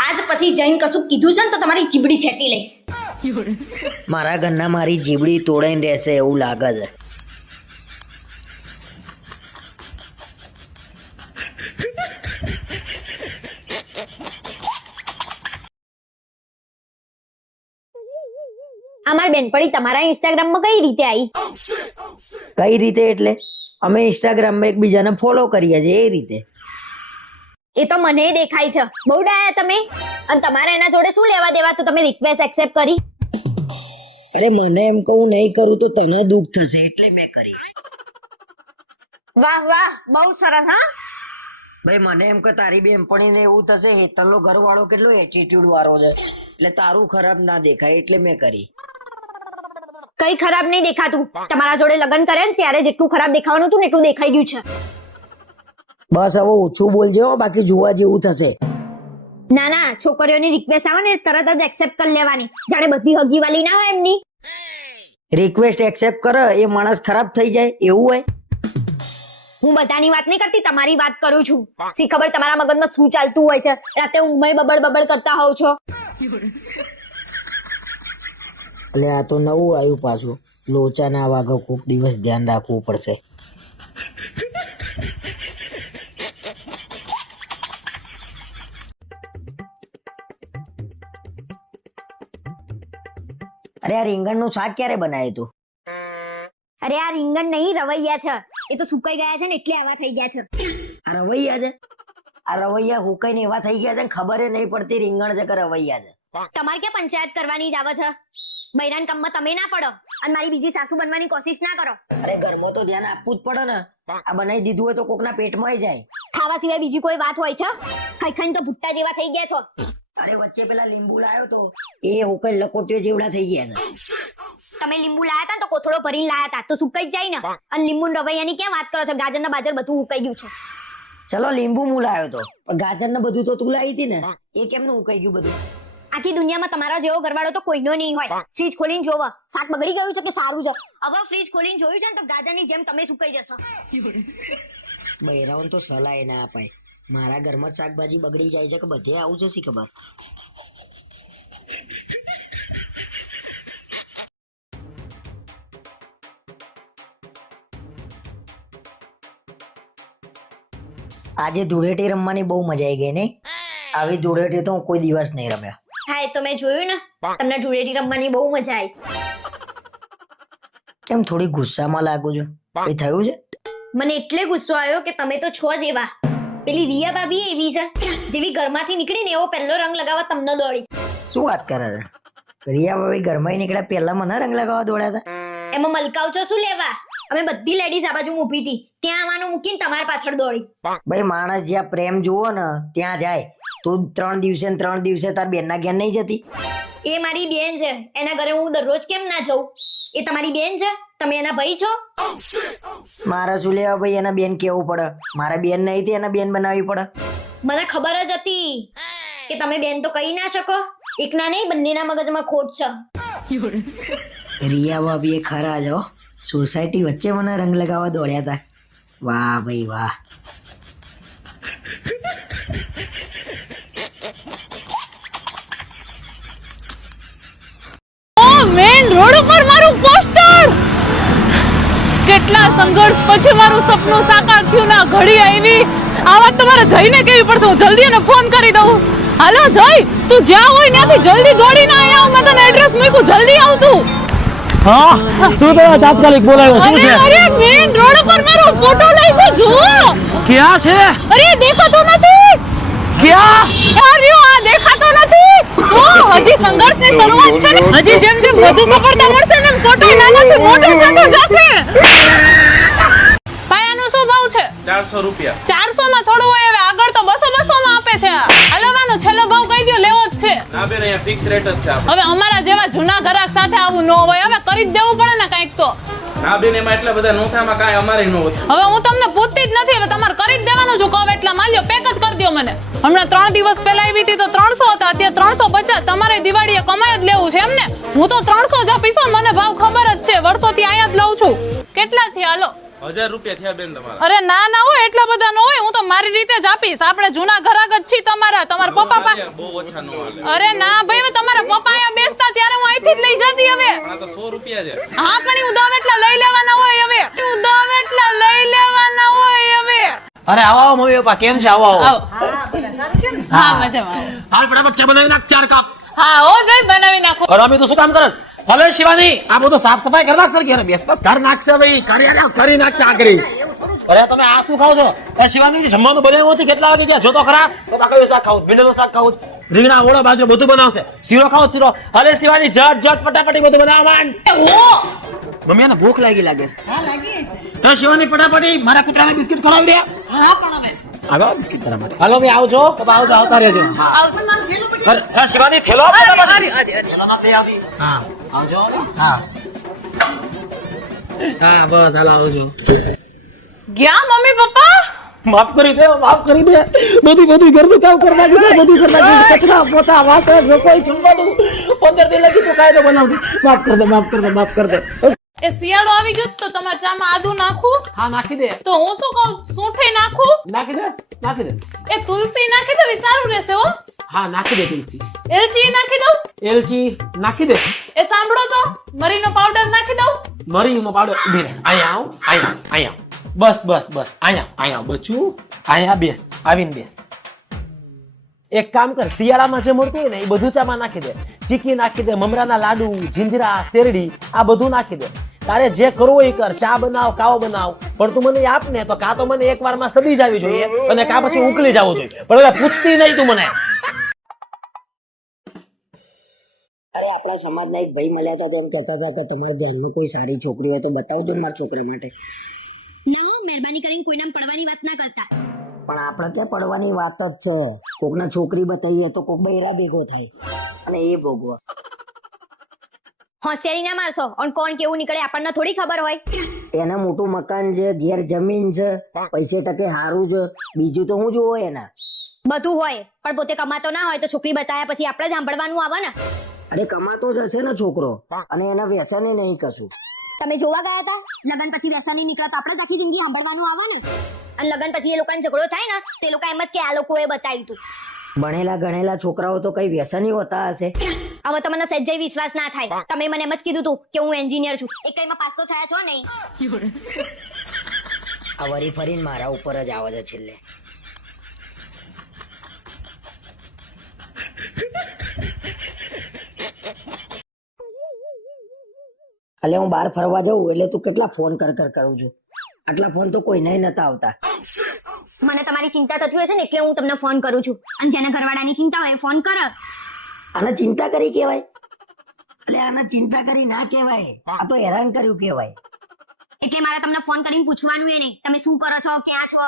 આજ પછી જઈને કશું કીધું છે ને તો તમારી જીબડી ખેંચી લઈશ. મારા ઘરના મારી જીબડી તોડાઈને રહેશે એવું લાગે છે. અમાર બેનપણી તમારા ઇન્સ્ટાગ્રામમાં કઈ રીતે આવી? કઈ રીતે એટલે? અમે ઇન્સ્ટાગ્રામમાં એકબીજાને ફોલો કરીએ છીએ એ રીતે. એ તો મને દેખાય છે. બહુ ડાયા તમે. અને તમારે એના જોડે શું લેવા દેવા તો તમે રિક્વેસ્ટ એક્સેપ્ટ કરી? અરે મને એમ કહું નહીં કરું તો તને દુઃખ થશે એટલે મેં કરી. વાહ વાહ, બહુ સરસ. હા ભાઈ, મને એમ કે તારી બેનપણીને એવું થશે હેતલનો ઘરવાળો કેટલો એટીટ્યુડ વાળો છે, એટલે તારું ખરાબ ના દેખાય એટલે મેં કરી. કઈ ખરાબ નહીં દેખાતું. તમારા જોડે લગ્ન કરે ને ત્યારે જેટલું ખરાબ દેખાવાનું હતું ને એટલું દેખાઈ ગયું છે. બસ હવે ઓછું બોલજો, બાકી જોવા જેવું થશે. ના ના, છોકરીઓની રિક્વેસ્ટ આવે ને તરત જ એક્સેપ્ટ કરી લેવાની, જાણે બધી હગીવાલી ના હોય એમની. રિક્વેસ્ટ એક્સેપ્ટ કરે એ માણસ ખરાબ થઈ જાય એવું હોય? હું બધાની વાત નહીં કરતી, તમારી વાત કરું છું. સી ખબર તમારા મગજમાં શું ચાલતું હોય છે, રાતે ઊંઘમાં બબડ બબડ કરતા હોવ છો. એટલે આ તો નવું આવ્યું પાછું. લોચા ના વાગે કોક દિવસ ધ્યાન રાખવું પડશે. અરે આ રીંગણનું શાક ક્યારે બનાવ્યું તું? અરે આ રીંગણ નહીં, રવૈયા છે. એ તો સુકાઈ ગયા છે ને એટલે આવા થઈ ગયા છે. આ રવૈયા છે? આ રવૈયા હુકાઈને એવા થઈ ગયા છે ને ખબર નહીં પડતી રીંગણ છે કે રવૈયા છે. તમારે ક્યાં પંચાયત કરવાની જ આવે છે? બૈરાન કામમાં તમે ના પડો અને મારી બીજી સાસુ બનવાની કોશિશ ના કરો. અરે ઘરમાં તો ધ્યાન આપવું જ પડે ને. આ બનાવી દીધું હોય તો કોકના પેટમાં જાય. ખાવા સિવાય બીજી કોઈ વાત હોય છે? ખાઈ ખાઈને તો ભુટ્ટા જેવા થઈ ગયા છો. અરે વચ્ચે પેલા લીંબુ લાયો તો એ હુકાઈ લકોટીઓ જેવડા થઈ ગયા છે. તમે લીંબુ લાયા હતા ને તો કોથળો ભરીને લાયા હતા તો સુકાઈ જ જાય ને. અને લીંબુ રવૈયાની ક્યાં વાત કરો છો? ગાજર ના બાજર બધું ઉકાઈ ગયું છે. ચલો લીંબુ હું લાયો તો, પણ ગાજર ને બધું તો તું લાવી હતી ને, એ કેમનું ઉકાઈ ગયું બધું? આખી દુનિયામાં તમારા જેવો ઘરવાળો તો કોઈનો નહીં હોય. ફ્રીજ ખોલીને જોવો શાક બગડી ગયું છે કે સારું છે. હવે ફ્રીજ ખોલીને જોયું છે ને તો ગાજરની જેમ તમે સુકાઈ જશો. બૈરાઓને તો સલાહ ના અપાય. મારા ઘરમાં જ શાકભાજી બગડી જાય છે કે બધે આવું છે શી ખબર. આજે ધૂળેટી રમવાની બહુ મજા આવી ગઈ ને? આવી ધૂળેટી તો હું કોઈ દિવસ નહીં રમ્યો. હા એ તો મેં જોયું ને, તમને ધૂળેટી રમવાની બહુ મજા આવી. કેમ થોડી ગુસ્સામાં લાગુ છું? કઈ થયું છે? મને એટલે ગુસ્સો આવ્યો કે તમે તો છો જ એવા. પેલી રિયા ભાભી એવી છે જેવી ઘરમાંથી નીકળીને એવો પહેલો રંગ લગાવવા તમને દોડી. શું વાત કરે છે? રિયા ભાઈ ઘરમાં નીકળ્યા પહેલા મને રંગ લગાવવા દોડ્યા હતા. એમાં મલકાવ છો શું લેવા? અમે બધી લેડીઝ આ બાજુ ઊભી હતી, ત્યાં આવવાનું મૂકીને તમારી પાછળ દોડી. ભાઈ માણસ જ્યાં પ્રેમ જુઓ ને ત્યાં જાય. તું 3 દિવસે ને 3 દિવસે તાર બેનના ઘેર નહીં જતી? એ મારી બેન છે, એના ઘરે હું દરરોજ કેમ ના જઉં? એ તમારી બેન છે, તમે એના ભાઈ છો. મારે શું લેવા ભાઈ એના બેન કેવું પડે? મારા બેન નહીં તે એના બેન બનાવવી પડે. મને ખબર જ હતી કે તમે બેન તો કહી ના શકો. એકના નહીં, બંનેના મગજમાં ખોટ છે. રિયા ભાભી એ ખરા જ હો. સોસાયટી વચ્ચે મને રંગ લગાવવા દોડ્યા હતા. વાહ ભાઈ વાહ. મેઇન રોડ ઉપર મારું પોસ્ટર. કેટલા સંઘર્ષ પછી મારું સપનું સાકાર થયું ને ઘડી આવી. આ વાત તમારે જઈને કેવી પડશે. હું જલ્દી એને ફોન કરી દઉં. હાલો જય, તું જ્યાં હોય ત્યાંથી જલ્દી દોડીને આય આવ. મેં તને એડ્રેસ મૂક્યું, જલ્દી આવ તું. હા શું તમે તાત્કાલિક બોલાવ્યો? શું છે? અરે મેઇન રોડ ઉપર મારો ફોટો લાગ્યો, જુઓ. ક્યાં છે? અરે દેખાતો નથી. ક્યાં? અરે આ દેખાતો નથી. જો હજી સંઘર્ષની શરૂઆત છે ને. હજી જેમ જેમ વધુ સફળતા મળશે ને ફોટો નાનાથી મોટો થતો જશે. પાયાનો શું ભાવ છે? 400 રૂપિયા. 400 માં થોડું હોય, હવે આગળ તો 200 માં આપે છે. હલવાનો છેલ્લો ભાવ કહી દો, લેવો જ છે. ના બેન અહીંયા ફિક્સ રેટ જ છે આપણે. હવે અમારા જેવા જૂના ગ્રાહક સાથે આવું ન હોય. હવે કરી જ દેવું પડે ને કાંઈક તો. ના બેન એમાં એટલા બધા નોથામાં કાંઈ અમારે ન હોતું. હવે હું તમને પૂછતી જ નથી. હવે તમારે કરી જ દેવાનું છું. કહો એટલા માલ્યો પેક જ કરી દો મને. હમણાં 3 દિવસ પહેલા આવી હતી તો 300 હતા, અત્યારે 350. તમારે દિવાળીએ કમાય જ લેવું છે એમ ને? હું તો 300 જ આપીશ. મને ભાવ ખબર જ છે, વર્ષોથી અહીંયા જ લઉં છું. કેટલા થયા? હાલો 1000 રૂપિયા થયા બેન તમારા. અરે ના ના હોય, એટલા બધા ન હોય. હું તો મારી રીતે જ આપીશ. આપણે જૂના ગ્રાહક જ છીએ તમારા. તમારા પપ્પા બહુ ઓછા નો હાલે. અરે ના ભાઈ, હવે તમારા પપ્પા અહીંયા બેસતા ત્યારે હું અહીંથી જ લઈ જતી. હવે પણ આ તો 100 રૂપિયા છે. હા પણ ઈ ઉધાવ એટલા લઈ લેવાના હોય. હવે ઉધાવ એટલા લઈ લેવાના હોય. હવે અરે આવો આવો મમ્મી પપ્પા, કેમ છે? આવો આવો. આવો. હા મજામાં આવો. હાલ ફટાફટ ચા બનાવી નાખ, 4 કપ. હા હો જઈ બનાવી નાખો. અરે અમે તો શું કામ કરે? ભલે શિવાની આ બધું સાફ સફાઈ કરી નાખ સરખી. અરે બેસ બસ ઘર નાખશે ભાઈ, કરી નાખશે આખરી. અરે તમે આ શું ખાવ છો? એ શિવાની જમવાનું બનાવ્યું હતું, કેટલા વાગે ગયા જો તો ખરા? તો કયું શાક ખાવું? ભીંડાનું શાક ખાવું? રીંગણા ઓળો બાજરો બધું બનાવશે. શીરો ખાવ શીરો? અરે શિવાની ઝટ ઝટ ફટાફટી બધું બનાવવા માંડ. મમ્મી એને ભૂખ લાગી લાગે છે. હા લાગી છે. તો શિવાની ફટાફટી મારા કૂતરાને બિસ્કિટ ખવડાવી દે. હા પણ હવે હાલો બિસ્કિટ તારા માટે. હાલો ભાઈ આવજો, પપ્પા આવજો, આવતા રહેજો. હા આવજો. અરે શિવાની થેલો અરે ફટાફટ. અરે અરે થેલો માં લઈ આવતી. હા આવજો. હા હા બસ હાલો આવજો. ગયા મમ્મી પપ્પા? માફ કરી દે, માફ કરી દે. બધું ઘરનું કામ કરી નાખ્યું, બધું કરી નાખ્યું. કચરા પોતા વાસણ રસોઈ જમવાનું 15 દિન લગી તું કાયદો બનાવતી. માફ કર દે, માફ કર દે, માફ કર દે. એ શિયાળો આવી ગયો તો તમારા ચામાં આદુ નાખું? હા નાખી દે, તો હું શું કહું, સૂંઠી નાખું? નાખી દે, નાખી દે. એ તુલસી નાખી દે, સારું રહેશે હો. હા નાખી દે તુલસી. એલચી નાખી દઉં? એલચી નાખી દે. એ સાંભળો તો, મરીનો પાવડર નાખી દઉં? મરીનો પાવડર. ઉભી રહે. અહીંયા આવ, અહીંયા. બસ બસ બસ, અહીંયા બચું. અહીંયા બેસ, આવીને બેસ. એક કામ કર, શિયાળામાં જે મળતું હોય ને એ બધું ચામાં નાખી દે. ચીકી નાખી દે, મમરાના લાડુ, જીંજરા, શેરડી, આ બધું નાખી દે. તારે જે કરવું હોય કર. ચા બનાવ, કાવો બનાવ, પણ તું મને આપ ને તો કા તો મને એક વારમાં સદી જાવી જોઈએ અને કા પછી ઉકલી જવું જોઈએ. પણ હવે પૂછતી નહીં તું મને. અરે આપણા સમાજના એક ભાઈ મળ્યા હતા, તેમ કહેતા હતા કે તમારા ઘરનું કોઈ સારી છોકરી હોય તો બતાવજો ને મારા છોકરા માટે. મહેરબાની કરીને કોઈને પડવાની વાત ના કરતા. પણ આપણે ક્યાં પડવાની વાત જ છે. કોકના છોકરી બતાવીએ તો કોક બૈરા ભેગો થાય અને એ ભોગવા. હોશિયારી ના મારશો. અને કોણ કેવું નીકળે આપણને થોડી ખબર હોય. એને મોટું મકાન છે, ઘેર જમીન છે, પૈસે ટકે સારું છે, બીજું તો હું જોવો એના. બધું હોય પણ પોતે કમાતો ના હોય તો છોકરી બતાવ્યા પછી આપણે જ સાંભળવાનું આવે ને. અરે કમાતો જ હશે ને છોકરો, અને એના વ્યસને નહીં કશું. તમે જોવા ગયા હતા લગન પછી વ્યસન નીકળે તો આપણે જ આખી જિંદગી સાંભળવાનું આવે ને. અને લગન પછી એ લોકોને ઝઘડો થાય ને તે લોકો એમ જ કે આ લોકોએ બતાવ્યું હતું. ભણેલા ગણેલા છોકરાઓ તો કઈ વ્યસની હોતા હશે. હવે તમને સહેજે વિશ્વાસ ના થાય. તમે મને એમ જ કીધું હતું કે હું એન્જિનિયર છું. એક કઈમાં પાસ તો થયા છો નહીં. આ વરી ફરીને મારા ઉપર જ આવે છે છેલ્લે. એટલે હું બહાર ફરવા જાઉં એટલે તું કેટલા ફોન કરું છું. આટલા ફોન તો કોઈ નહીં નતા આવતા. મને તમારી ચિંતા થતી હોય છે ને એટલે હું તમને ફોન કરું છું. અને જેને ઘરવાળાની ચિંતા હોય એ ફોન કર. આને ચિંતા કરી કહેવાય? એટલે આને ચિંતા કરી ના કહેવાય, આ તો હેરાન કર્યું કહેવાય. એટલે મારે તમને ફોન કરીને પૂછવાનું એ નહીં તમે શું કરો છો, ક્યાં છો.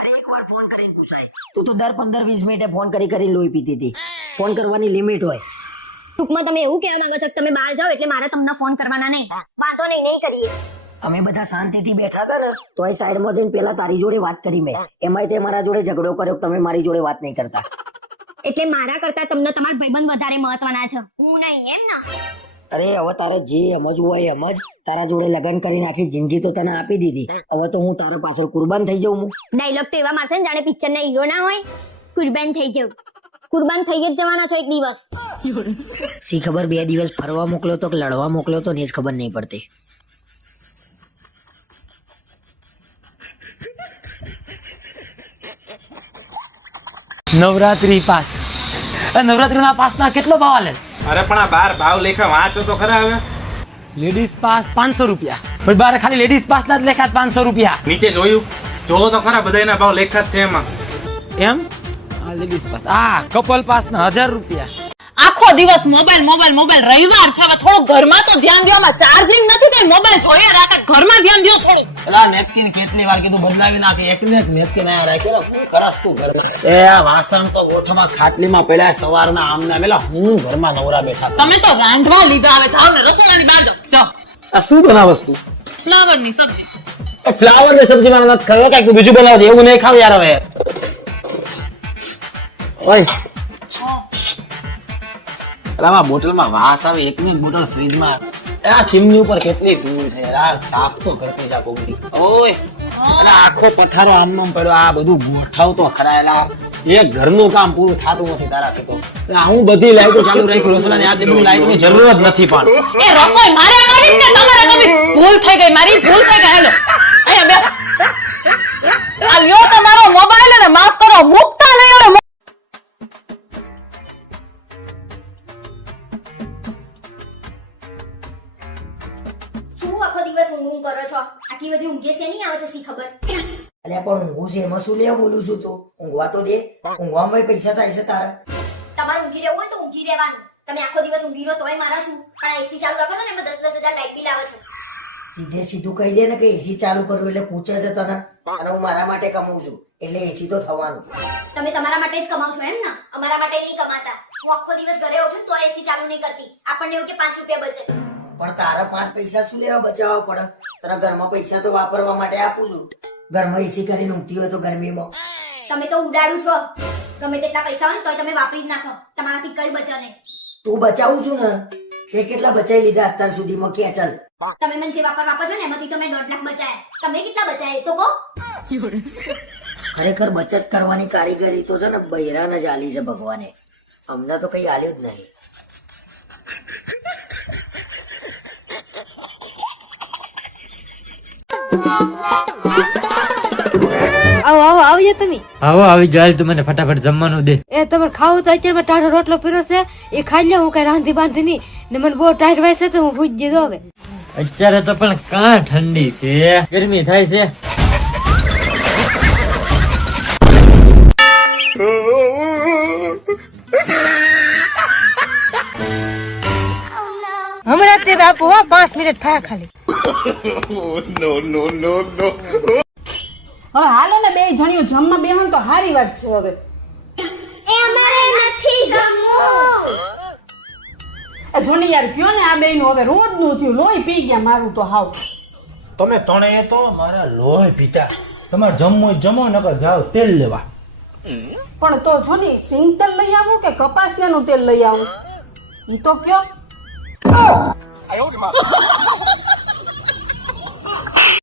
અરે એકવાર ફોન કરીને પૂછાય. તું તો દર 15-20 મિનિટે ફોન કરી લોહી પીતી હતી. ફોન કરવાની લિમિટ હોય. ટૂંકમાં તમે એવું કહેવા માંગો છો કે તમે બહાર જાઓ એટલે મારે તમને ફોન કરવાના નહીં. વાંધો નહીં, નહીં કરીએ. અમે બધા શાંતિથી બેઠા હતા ને તો એ સાઈડમાં જઈને પેલા તારી જોડે વાત કરી મેં. એમાંય તે મારા જોડે ઝઘડો કર્યો કે તમે મારી જોડે વાત નહીં કરતા. એટલે મારા કરતા તમને તમારા ભાઈબંધ વધારે મહત્વના છે, હું નહીં, એમ ને? અરે હવે તારે જે સમજવું હોય એમ જ. તારા જોડે લગ્ન કરીને આખી જિંદગી તો તને આપી દીધી, હવે તો હું તારા પાછળ કુરબાન થઈ જાઉં. હું ડાયલોગ તો એવા મારશે ને જાણે પિક્ચર ના હીરો ના હોય. કુરબાન થઈ જાવ. કુરબાન થઈ જ જવાના છો એક દિવસ. સી ખબર 2 દિવસ ફરવા મોકલ્યો તો કે લડવા મોકલ્યો તો ને જ ખબર નહીં પડતી. નવરાત્રી પાસ. નવરાત્રીના પાસના કેટલો ભાવ આલે? અરે પણ આ બાર ભાવ લેખા વાંચો તો ખરા હવે. લેડીઝ પાસ 500 રૂપિયા. પણ બાર ખાલી લેડીઝ પાસના જ લેખા 500 રૂપિયા. નીચે જોયું? જોવો તો ખરા બધાયના ભાવ લેખા જ છે એમાં. એમ? આ લેડીઝ પાસ. આ કપલ પાસના 1000 રૂપિયા. આખો દિવસ મોબાઈલ મોબાઈલ મોબાઈલ. રવિવાર છે, હવે થોડું ઘરમાં તો ધ્યાન દો. આમાં ચાર્જિંગ નથી તો મોબાઈલ જોઈએ રાખે. ઘરમાં ધ્યાન દો થોડું. પેલા નેપકિન કેટલી વાર કીધું બદલાવી નાખી. એક ને એક નેપકિન આયા રાખેલા. હું કરસ તું ઘરમાં? એ આ વાસણ તો ગોઠમાં ખાટલીમાં પડ્યા સવારના આમના મેલા. હું ઘરમાં નવરા બેઠા. તમે તો રાંધવા લીધા, હવે જાઓ ને રસોડાની બહાર જાઓ. જાઓ. આ શું બનાવસ તું? ફ્લાવરની સબ્જી. ફ્લાવર ને સબ્જી માં નથી ખાયો કાંઈક બીજું બનાવજે. એવું નહીં ખાવ યાર હવે. ઓય આમાં બોટલમાં વાસ આવે. એકની જ બોટલ ફ્રીજમાં. આ ચીમની ઉપર કેટલી ધૂળ છે યાર. આ સાફ તો કરતી જા કોગડી. ઓય અરે આખો પથારો આમનો પડ્યો. આ બધું ગોઠવ તો ખરાયેલા. એક ઘરનું કામ પૂરું થતું નથી તારાથી તો. હું બધી લાઈટો ચાલુ રાખી રસોડાની. આ બધી લાઈટની જરૂર જ નથી પણ. એ રસોઈ મારે કરવી કે તમારે કરવી? ભૂલ થઈ ગઈ મારી, ભૂલ થઈ ગઈ. હેલો અહીંયા બેસ. આ લ્યો તમારો મોબાઈલ અને માફ કરો મુકતા નહીં હવે. શું આખો દિવસ ઊંઘ કરો છો? આટલી બધી ઊંઘે છે નહીં આવે છે સી ખબર. અલ્યા પણ ઊંઘું છે એમાં શું લેવા બોલું છું તું? ઊંઘવા તો દે. ઊંઘવામાં પૈસા થાય છે તારા. તમારે ઊંઘી રહેવું હોય તો ઊંઘી રહેવાનું. તમે આખો દિવસ ઊંઘી રહો તોય મારા શું? પણ આ એસી ચાલુ રાખો છો ને એમાં 10-10 હજાર લાઈટ બિલ આવે છે. સીધે સીધું કહી દે ને કે એસી ચાલુ કરવું એટલે પૂછે છે તને. અને હું મારા માટે કમાઉં છું એટલે એસી તો થવાનું. તમે તમારા માટે જ કમાવ છો એમ ને? અમારા માટે નહીં કમાતા. હું આખો દિવસ ઘરે હોઉં છું તો એસી ચાલુ નહીં કરતી. આપણને એવું કે 5 રૂપિયા બચે. પણ તારા 5 પૈસા શું લેવા બચાવવા પડે? તારા ઘરમાં પૈસા તો વાપરવા માટે આપું છું. ઘરમાં એસી કરીને ઊંઘતી હોય તો ગરમીમાં. તમે તો ઉડાડું છો. ગમે તેટલા પૈસા હોય ને તોય તમે વાપરી જ નાખો. તમારાથી કઈ બચે નહીં. તું બચાવું છું ને તે કેટલા બચાવી લીધા અત્યાર સુધીમાં કે ચાલ. તમે મને જે વાપર છો ને એમાંથી તમે 1.5 લાખ બચાયા. તમે કેટલા બચાયા એ તો કહો. ખરેખર બચત કરવાની કારીગરી તો છે ને બૈરાને જ આલી છે ભગવાને. અમને તો કઈ આલ્યું જ નહીં. આવો આવો આવજો તમે. આવો આવી જાય. તું મને ફટાફટ જમવાનું દે. એ તમારે ખાવું તો અત્યારે ટાઢો રોટલો પીરો છે એ ખાઈ લે. હું કઈ રાંધી બાંધી નહીં ને મને બહુ ટાઈટ વાય છે તો હું પૂછી દીધો હવે. અત્યારે તો પણ કાં ઠંડી છે, ગરમી થાય છે. હમણાં તે બાપુ 5 મિનિટ થાય ખાલી. હવે હાલો ને બે જણીઓ જમવા બેહો તો હારી વાત છે. હવે એ અમારે નથી જમવું. એ જોની યાર કયો ને આ બેયનું હવે રોજ નું થયું. લોહી પી ગયા મારું તો હાવ. તમે ત્રણેય તો મારા લોહી પીતા. તમારે જમવું હોય જમો નકર જાઓ તેલ લેવા. પણ તો જોની સિંગ તેલ લઈ આવો કે કપાસિયાનું તેલ લઈ આવું ઈ તો કયો.